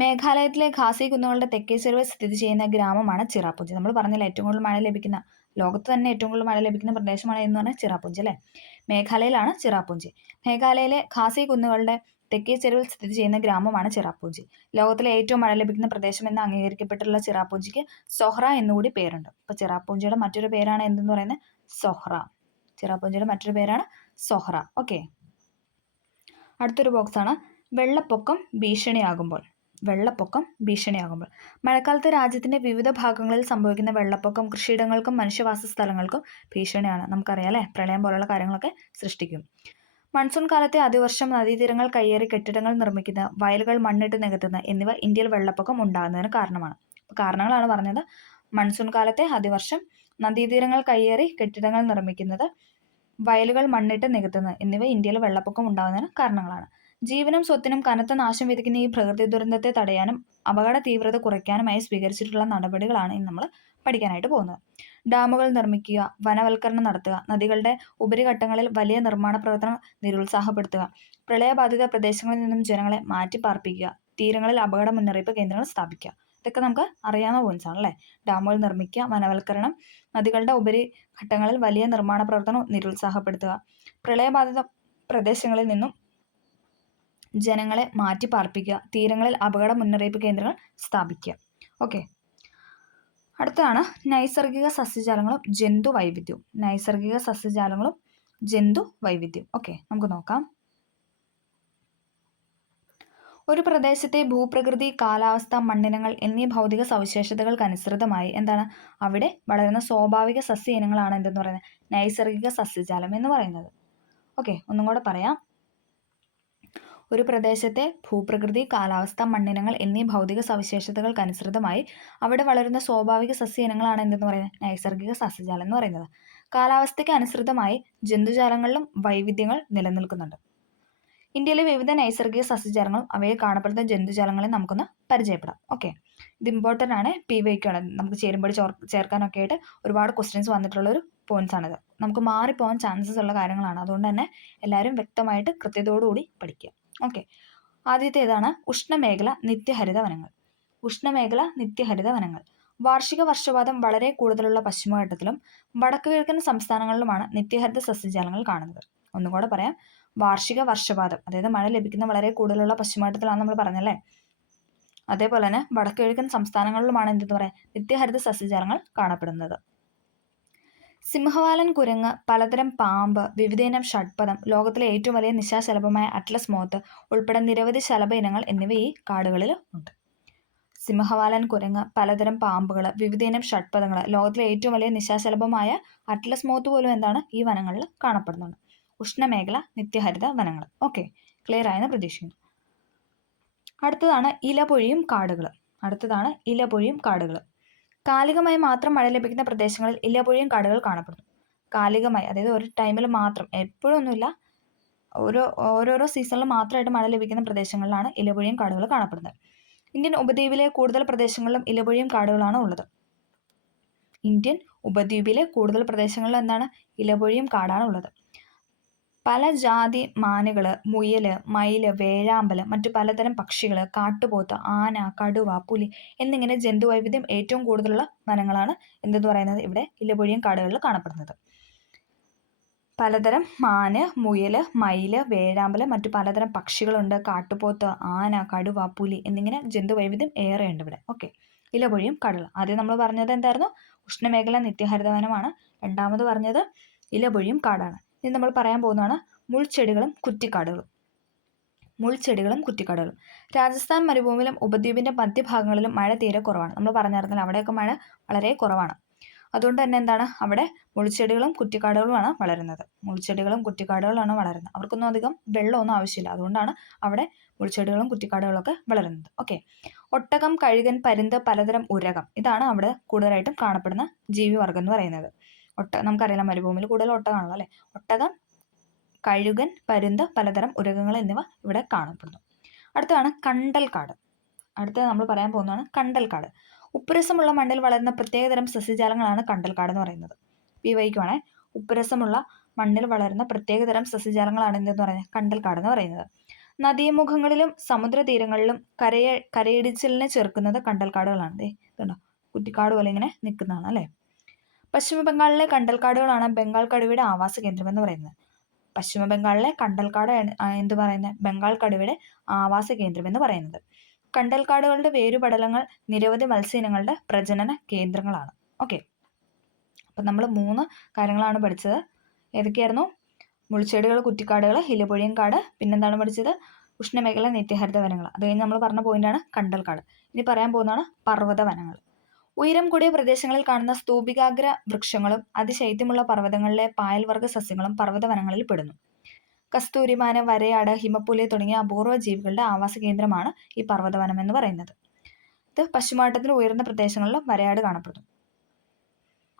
മേഘാലയത്തിലെ ഖാസി കുന്നുകളുടെ തെക്കേ ചെരുവിൽ സ്ഥിതി ചെയ്യുന്ന ഗ്രാമമാണ് ചിറാപ്പൂഞ്ചി. നമ്മൾ പറഞ്ഞില്ല ഏറ്റവും കൂടുതൽ മഴ ലഭിക്കുന്ന, ലോകത്ത് തന്നെ ഏറ്റവും കൂടുതൽ മഴ ലഭിക്കുന്ന പ്രദേശമാണ് എന്ന് പറഞ്ഞാൽ ചിറാപ്പൂഞ്ചി അല്ലേ. മേഘാലയയിലാണ് ചിറാപ്പൂഞ്ചി. മേഘാലയയിലെ ഖാസി കുന്നുകളുടെ തെക്കേ ചെരുവിൽ സ്ഥിതി ചെയ്യുന്ന ഗ്രാമമാണ് ചിറാപ്പൂഞ്ചി. ലോകത്തിലെ ഏറ്റവും മഴ ലഭിക്കുന്ന പ്രദേശം എന്ന് അംഗീകരിക്കപ്പെട്ടിട്ടുള്ള ചിറാപ്പൂഞ്ചിക്ക് സൊഹ്റ എന്നുകൂടി പേരുണ്ട്. അപ്പോൾ ചിറാപ്പൂഞ്ചിയുടെ മറ്റൊരു പേരാണ് എന്തെന്ന് പറയുന്നത്? സൊഹ്റ. ചിറാപ്പൂഞ്ചിയുടെ മറ്റൊരു പേരാണ് സൊഹ്റ. ഓക്കെ, അടുത്തൊരു ബോക്സാണ് വെള്ളപ്പൊക്കം ഭീഷണിയാകുമ്പോൾ. വെള്ളപ്പൊക്കം ഭീഷണിയാകുമ്പോൾ മഴക്കാലത്ത് രാജ്യത്തിന്റെ വിവിധ ഭാഗങ്ങളിൽ സംഭവിക്കുന്ന വെള്ളപ്പൊക്കം കൃഷിയിടങ്ങൾക്കും മനുഷ്യവാസ സ്ഥലങ്ങൾക്കും ഭീഷണിയാണ്. നമുക്കറിയാം അല്ലേ, പ്രളയം പോലുള്ള കാര്യങ്ങളൊക്കെ സൃഷ്ടിക്കും. മൺസൂൺ കാലത്തെ അതിവർഷം, നദീതീരങ്ങൾ കയ്യേറി കെട്ടിടങ്ങൾ നിർമ്മിക്കുന്ന, വയലുകൾ മണ്ണിട്ട് നികത്തുന്ന എന്നിവ ഇന്ത്യയിൽ വെള്ളപ്പൊക്കം ഉണ്ടാകുന്നതിന് കാരണമാണ്. കാരണങ്ങളാണ് പറഞ്ഞത്. മൺസൂൺ കാലത്തെ അതിവർഷം, നദീതീരങ്ങൾ കയ്യേറി കെട്ടിടങ്ങൾ നിർമ്മിക്കുന്നത്, വയലുകൾ മണ്ണിട്ട് നികത്തുന്നത് എന്നിവ ഇന്ത്യയിൽ വെള്ളപ്പൊക്കം ഉണ്ടാകുന്നതിന് കാരണങ്ങളാണ്. ജീവനും സ്വത്തിനും കനത്ത നാശം വിധിക്കുന്ന ഈ പ്രകൃതി ദുരന്തത്തെ തടയാനും അപകട തീവ്രത കുറയ്ക്കാനുമായി സ്വീകരിച്ചിട്ടുള്ള നടപടികളാണ് ഇന്ന് നമ്മൾ പഠിക്കാനായിട്ട് പോകുന്നത്. ഡാമുകൾ നിർമ്മിക്കുക, വനവൽക്കരണം നടത്തുക, നദികളുടെ ഉപരിഘട്ടങ്ങളിൽ വലിയ നിർമ്മാണ പ്രവർത്തനം നിരുത്സാഹപ്പെടുത്തുക, പ്രളയബാധിത പ്രദേശങ്ങളിൽ നിന്നും ജനങ്ങളെ മാറ്റിപ്പാർപ്പിക്കുക, തീരങ്ങളിൽ അപകട മുന്നറിയിപ്പ് കേന്ദ്രങ്ങൾ സ്ഥാപിക്കുക. ഇതൊക്കെ നമുക്ക് അറിയാവുന്ന പോയിന്റ്സ് ആണ് അല്ലേ. ഡാമുകൾ നിർമ്മിക്കുക, വനവൽക്കരണം, നദികളുടെ ഉപരിഘട്ടങ്ങളിൽ വലിയ നിർമ്മാണ പ്രവർത്തനം നിരുത്സാഹപ്പെടുത്തുക, പ്രളയബാധിത പ്രദേശങ്ങളിൽ നിന്നും ജനങ്ങളെ മാറ്റി പാർപ്പിക്കുക, തീരങ്ങളിൽ അപകട മുന്നറിയിപ്പ് കേന്ദ്രങ്ങൾ സ്ഥാപിക്കുക. ഓക്കെ, അടുത്തതാണ് നൈസർഗിക സസ്യജാലങ്ങളും ജന്തു വൈവിധ്യവും. നൈസർഗിക സസ്യജാലങ്ങളും ജന്തു വൈവിധ്യവും. ഓക്കെ, നമുക്ക് നോക്കാം. ഒരു പ്രദേശത്തെ ഭൂപ്രകൃതി, കാലാവസ്ഥ, മണ്ണിനങ്ങൾ എന്നീ ഭൗതിക സവിശേഷതകൾക്കനുസൃതമായി എന്താണ് അവിടെ വളരുന്ന സ്വാഭാവിക സസ്യ ഇനങ്ങളാണ് എന്തെന്ന് പറയുന്നത്? നൈസർഗിക സസ്യജാലം എന്ന് പറയുന്നത്. ഓക്കെ, ഒന്നും കൂടെ പറയാം. ഒരു പ്രദേശത്തെ ഭൂപ്രകൃതി, കാലാവസ്ഥ, മണ്ണിനങ്ങൾ എന്നീ ഭൗതിക സവിശേഷതകൾക്കനുസൃതമായി അവിടെ വളരുന്ന സ്വാഭാവിക സസ്യ ഇനങ്ങളാണ് എന്തെന്ന് പറയുന്നത്? നൈസർഗിക സസ്യജാലം എന്ന് പറയുന്നത്. കാലാവസ്ഥയ്ക്ക് അനുസൃതമായി ജന്തുജാലങ്ങളിലും വൈവിധ്യങ്ങൾ നിലനിൽക്കുന്നുണ്ട്. ഇന്ത്യയിലെ വിവിധ നൈസർഗിക സസ്യജാലങ്ങളും അവയിൽ കാണപ്പെടുന്ന ജന്തുജാലങ്ങളെ നമുക്കൊന്ന് പരിചയപ്പെടാം. ഓക്കെ, ഇത് ഇമ്പോർട്ടൻ്റ് ആണ്, PYQ ആണ്. നമുക്ക് ചേരുമ്പടി ചേർക്കാനൊക്കെ ആയിട്ട് ഒരുപാട് ക്വസ്റ്റ്യൻസ് വന്നിട്ടുള്ള ഒരു പോയിന്റ്സ് ആണിത്. നമുക്ക് മാറിപ്പോകാൻ ചാൻസസ് ഉള്ള കാര്യങ്ങളാണ്. അതുകൊണ്ട് തന്നെ എല്ലാവരും വ്യക്തമായിട്ട് കൃത്യതയോടുകൂടി പഠിക്കുക. ഓക്കെ, ആദ്യത്തേതാണ് ഉഷ്ണമേഖല നിത്യഹരിത വനങ്ങൾ. ഉഷ്ണമേഖല നിത്യഹരിത വനങ്ങൾ വാർഷിക വർഷപാതം വളരെ കൂടുതലുള്ള പശ്ചിമഘട്ടത്തിലും വടക്കു കിഴക്കൻ സംസ്ഥാനങ്ങളിലുമാണ് നിത്യഹരിത സസ്യജാലങ്ങൾ കാണുന്നത്. ഒന്നുകൂടെ പറയാം. വാർഷിക വർഷപാതം, അതായത് മഴ ലഭിക്കുന്ന വളരെ കൂടുതലുള്ള പശ്ചിമഘട്ടത്തിലാണ് നമ്മൾ പറഞ്ഞല്ലേ. അതേപോലെ തന്നെ വടക്കു കിഴക്കൻ സംസ്ഥാനങ്ങളിലുമാണ് എന്തെന്ന് പറയാം നിത്യഹരിത സസ്യജാലങ്ങൾ കാണപ്പെടുന്നത്. സിംഹവാലൻ കുരങ്ങ്, പലതരം പാമ്പ്, വിവിധയിനം ഷഡ്പദം, ലോകത്തിലെ ഏറ്റവും വലിയ നിശാശലഭമായ അറ്റ്ലസ് മോത്ത് ഉൾപ്പെടെ നിരവധി ശലഭ ഇനങ്ങൾ എന്നിവ ഈ കാടുകളിൽ ഉണ്ട്. സിംഹവാലൻ കുരങ്ങ്, പലതരം പാമ്പുകൾ, വിവിധയിനം ഷഡ്പദങ്ങൾ, ലോകത്തിലെ ഏറ്റവും വലിയ നിശാശലഭമായ അറ്റ്ലസ് മോത്ത് പോലും എന്താണ് ഈ വനങ്ങളിൽ കാണപ്പെടുന്നുണ്ട്. ഉഷ്ണമേഖല നിത്യഹരിത വനങ്ങൾ. ഓക്കെ, ക്ലിയർ ആയെന്ന് പ്രതീക്ഷിക്കുന്നു. അടുത്തതാണ് ഇലപൊഴിയും കാടുകൾ. കാലികമായി മാത്രം മഴ ലഭിക്കുന്ന പ്രദേശങ്ങളിൽ ഇലപൊഴിയും കാടുകൾ കാണപ്പെടുന്നു. കാലികമായി, അതായത് ഒരു ടൈമിൽ മാത്രം, എപ്പോഴും ഒന്നുമില്ല, ഓരോരോ സീസണിൽ മാത്രമായിട്ട് മഴ ലഭിക്കുന്ന പ്രദേശങ്ങളിലാണ് ഇലപൊഴിയും കാടുകൾ കാണപ്പെടുന്നത്. ഇന്ത്യൻ ഉപദ്വീപിലെ കൂടുതൽ പ്രദേശങ്ങളിലും ഇലപൊഴിയും കാടുകളാണ് ഉള്ളത്. ഇന്ത്യൻ ഉപദ്വീപിലെ കൂടുതൽ പ്രദേശങ്ങളിലും എന്താണ് ഇലപൊഴിയും കാടാണ് ഉള്ളത്. പല ജാതി മാനുകൾ, മുയൽ, മയിൽ, വേഴാമ്പൽ, മറ്റു പലതരം പക്ഷികൾ, കാട്ടുപോത്ത്, ആന, കടുവ, പുലി എന്നിങ്ങനെ ജന്തുവൈവിധ്യം ഏറ്റവും കൂടുതലുള്ള വനങ്ങളാണ് എന്തെന്ന് പറയുന്നത് ഇവിടെ ഇലപൊഴിയും കാടുകളിൽ കാണപ്പെടുന്നത്. പലതരം മാന്, മുയൽ, മയിൽ, വേഴാമ്പൽ, മറ്റു പലതരം പക്ഷികളുണ്ട്, കാട്ടുപോത്ത്, ആന, കടുവ, പുലി എന്നിങ്ങനെ ജന്തുവൈവിധ്യം ഏറെയുണ്ട് ഇവിടെ. ഓക്കെ, ഇലപൊഴിയും കാടുകൾ. ആദ്യം നമ്മൾ പറഞ്ഞത് എന്തായിരുന്നു? ഉഷ്ണമേഖല നിത്യഹരിതവനമാണ്. രണ്ടാമത് പറഞ്ഞത് ഇലപൊഴിയും കാടാണ്. ഇനി നമ്മൾ പറയാൻ പോകുന്നതാണ് മുൾച്ചെടികളും കുറ്റിക്കാടുകളും. രാജസ്ഥാൻ മരുഭൂമിയിലും ഉപദ്വീപിന്റെ മധ്യഭാഗങ്ങളിലും മഴ തീരെ കുറവാണ്. നമ്മൾ പറഞ്ഞിരുന്നില്ല, അവിടെയൊക്കെ മഴ വളരെ കുറവാണ്. അതുകൊണ്ട് തന്നെ എന്താണ് അവിടെ മുൾച്ചെടികളും കുറ്റിക്കാടുകളുമാണ് വളരുന്നത്. അവർക്കൊന്നും അധികം വെള്ളമൊന്നും ആവശ്യമില്ല. അതുകൊണ്ടാണ് അവിടെ മുൾച്ചെടികളും കുറ്റിക്കാടുകളൊക്കെ വളരുന്നത്. ഓക്കെ, ഒട്ടകം, കഴുകൻ, പരുന്ത്, പലതരം ഉരകം, ഇതാണ് അവിടെ കൂടുതലായിട്ടും കാണപ്പെടുന്ന ജീവിവർഗം എന്ന് പറയുന്നത്. നമുക്കറിയാം മരുഭൂമിയിൽ കൂടുതൽ ഒട്ടകമാണല്ലോ അല്ലേ. ഒട്ടകം, കഴുകൻ, പരുന്ത്, പലതരം ഉരഗങ്ങൾ എന്നിവ ഇവിടെ കാണപ്പെടുന്നു. അടുത്തതാണ് കണ്ടൽക്കാട്. അടുത്തത് നമ്മൾ പറയാൻ പോകുന്നതാണ് കണ്ടൽക്കാട്. ഉപ്പുരസമുള്ള മണ്ണിൽ വളരുന്ന പ്രത്യേകതരം സസ്യജാലങ്ങളാണ് കണ്ടൽക്കാട് എന്ന് പറയുന്നത്. വൈക്കുവാണേ. ഉപ്പുരസമുള്ള മണ്ണിൽ വളരുന്ന പ്രത്യേകതരം സസ്യജാലങ്ങളാണ് എന്തെന്ന് പറയുന്നത് കണ്ടൽക്കാട് എന്ന് പറയുന്നത്. നദീമുഖങ്ങളിലും സമുദ്രതീരങ്ങളിലും കരയിടിച്ചിലിനെ ചെറുക്കുന്നത് കണ്ടൽക്കാടുകളാണ്. ഇതുണ്ടോ, കുറ്റിക്കാട് പോലെ ഇങ്ങനെ നിൽക്കുന്നതാണ് അല്ലേ. പശ്ചിമ ബംഗാളിലെ കണ്ടൽക്കാടുകളാണ് ബംഗാൾ കടുവയുടെ ആവാസ കേന്ദ്രം എന്ന് പറയുന്നത്. പശ്ചിമ ബംഗാളിലെ കണ്ടൽക്കാട് എന്ത് പറയുന്നത് ബംഗാൾ കടുവയുടെ ആവാസ കേന്ദ്രം എന്ന് പറയുന്നത്. കണ്ടൽക്കാടുകളുടെ വേരുപടലങ്ങൾ നിരവധി മത്സ്യയിനങ്ങളുടെ പ്രജനന കേന്ദ്രങ്ങളാണ്. ഓക്കെ, അപ്പം നമ്മൾ 3 കാര്യങ്ങളാണ് പഠിച്ചത്. ഏതൊക്കെയായിരുന്നു? മുൾച്ചെടികൾ, കുറ്റിക്കാടുകൾ, ഇലപൊഴിയൻ കാട്, പിന്നെന്താണ് പഠിച്ചത്? ഉഷ്ണമേഖല നിത്യഹരിത വനങ്ങൾ. അത് കഴിഞ്ഞ് നമ്മൾ പറഞ്ഞ പോയിന്റാണ് കണ്ടൽക്കാട്. ഇനി പറയാൻ പോകുന്നതാണ് പർവ്വത വനങ്ങൾ. ഉയരം കൂടിയ പ്രദേശങ്ങളിൽ കാണുന്ന സ്തൂപികാഗ്ര വൃക്ഷങ്ങളും അതിശൈത്യമുള്ള പർവ്വതങ്ങളിലെ പായൽവർഗ്ഗ സസ്യങ്ങളും പർവ്വത വനങ്ങളിൽ പെടുന്നു. കസ്തൂരിമാന്, വരയാട്, ഹിമപ്പുലി തുടങ്ങിയ അപൂർവ ജീവികളുടെ ആവാസ കേന്ദ്രമാണ് ഈ പർവ്വതവനം എന്ന് പറയുന്നത്. ഇത് പശ്ചിമഘട്ടത്തിൽ ഉയർന്ന പ്രദേശങ്ങളിലും വരയാട് കാണപ്പെടുന്നു.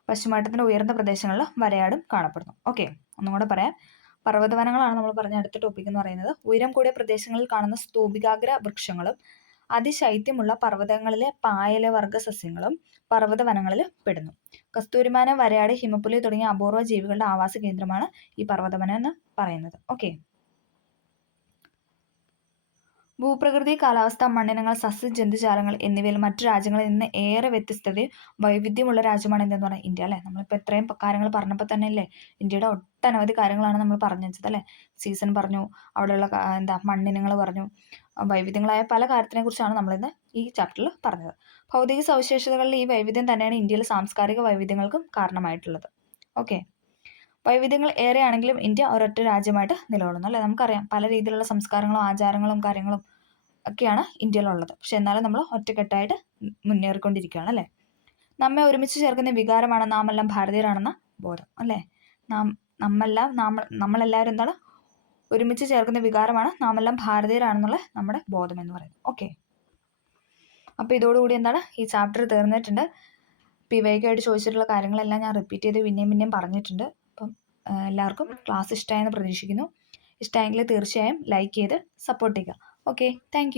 പശ്ചിമഘട്ടത്തിന്റെ ഉയർന്ന പ്രദേശങ്ങളിൽ വരയാടും കാണപ്പെടുന്നു. ഓക്കെ, ഒന്നും കൂടെ പറയാം. പർവ്വതവനങ്ങളാണ് നമ്മൾ പറഞ്ഞ അടുത്ത ടോപ്പിക് എന്ന് പറയുന്നത്. ഉയരം കൂടിയ പ്രദേശങ്ങളിൽ കാണുന്ന സ്തൂപികാഗ്ര വൃക്ഷങ്ങളും അതിശൈത്യമുള്ള പർവ്വതങ്ങളിലെ പായലവർഗ്ഗ സസ്യങ്ങളും പർവ്വത വനങ്ങളിൽ പെടുന്നു. കസ്തൂരിമാന്, വരയാട്, ഹിമപ്പുലി തുടങ്ങിയ അപൂർവ ജീവികളുടെ ആവാസ കേന്ദ്രമാണ് ഈ പർവ്വതവനം എന്ന് പറയുന്നത്. ഓക്കെ, ഭൂപ്രകൃതി, കാലാവസ്ഥ, മണ്ണിനങ്ങൾ, സസ്യ ജന്തുജാലങ്ങൾ എന്നിവയിൽ മറ്റു രാജ്യങ്ങളിൽ നിന്ന് ഏറെ വ്യത്യസ്തതയും വൈവിധ്യമുള്ള രാജ്യമാണ് എന്തെന്ന് പറയുന്നത് ഇന്ത്യ അല്ലേ. നമ്മളിപ്പോൾ ഇത്രയും കാര്യങ്ങൾ പറഞ്ഞപ്പോൾ തന്നെ അല്ലേ ഇന്ത്യയുടെ ഒട്ടനവധി കാര്യങ്ങളാണ് നമ്മൾ പറഞ്ഞു വെച്ചത് അല്ലേ. സീസൺ പറഞ്ഞു, അവിടെയുള്ള മണ്ണിനങ്ങൾ പറഞ്ഞു, വൈവിധ്യങ്ങളായ പല കാര്യത്തിനെ കുറിച്ചാണ് നമ്മളിന്ന് ഈ ചാപ്റ്ററിൽ പറഞ്ഞത്. ഭൗതിക സവിശേഷതകളിൽ ഈ വൈവിധ്യം തന്നെയാണ് ഇന്ത്യയിലെ സാംസ്കാരിക വൈവിധ്യങ്ങൾക്കും കാരണമായിട്ടുള്ളത്. ഓക്കെ, വൈവിധ്യങ്ങൾ ഏറെയാണെങ്കിലും ഇന്ത്യ ഒരൊറ്റ രാജ്യമായിട്ട് നിലകൊള്ളുന്നു അല്ലേ. നമുക്കറിയാം പല രീതിയിലുള്ള സംസ്കാരങ്ങളും ആചാരങ്ങളും കാര്യങ്ങളും ഒക്കെയാണ് ഇന്ത്യയിലുള്ളത്. പക്ഷെ എന്നാലും നമ്മൾ ഒറ്റക്കെട്ടായിട്ട് മുന്നേറിക്കൊണ്ടിരിക്കുകയാണ് അല്ലേ. നമ്മെ ഒരുമിച്ച് ചേർക്കുന്ന വികാരമാണ് നാമെല്ലാം ഭാരതീയരാണെന്ന ബോധം അല്ലേ. നമ്മളെല്ലാവരും എന്താണ് ഒരുമിച്ച് ചേർക്കുന്ന വികാരമാണ് നാമെല്ലാം ഭാരതീയരാണെന്നുള്ള നമ്മുടെ ബോധം എന്ന് പറയുന്നത്. ഓക്കെ, അപ്പോൾ ഇതോടുകൂടി എന്താണ് ഈ ചാപ്റ്റർ തീർന്നിട്ടുണ്ട്. പിവൈക്കായിട്ട് ചോദിച്ചിട്ടുള്ള കാര്യങ്ങളെല്ലാം ഞാൻ റിപ്പീറ്റ് ചെയ്ത് പിന്നെയും പറഞ്ഞിട്ടുണ്ട്. അപ്പം എല്ലാവർക്കും ക്ലാസ് ഇഷ്ടമായെന്ന് പ്രതീക്ഷിക്കുന്നു. ഇഷ്ടമായെങ്കിൽ തീർച്ചയായും ലൈക്ക് ചെയ്ത് സപ്പോർട്ട് ചെയ്യുക. Okay, thank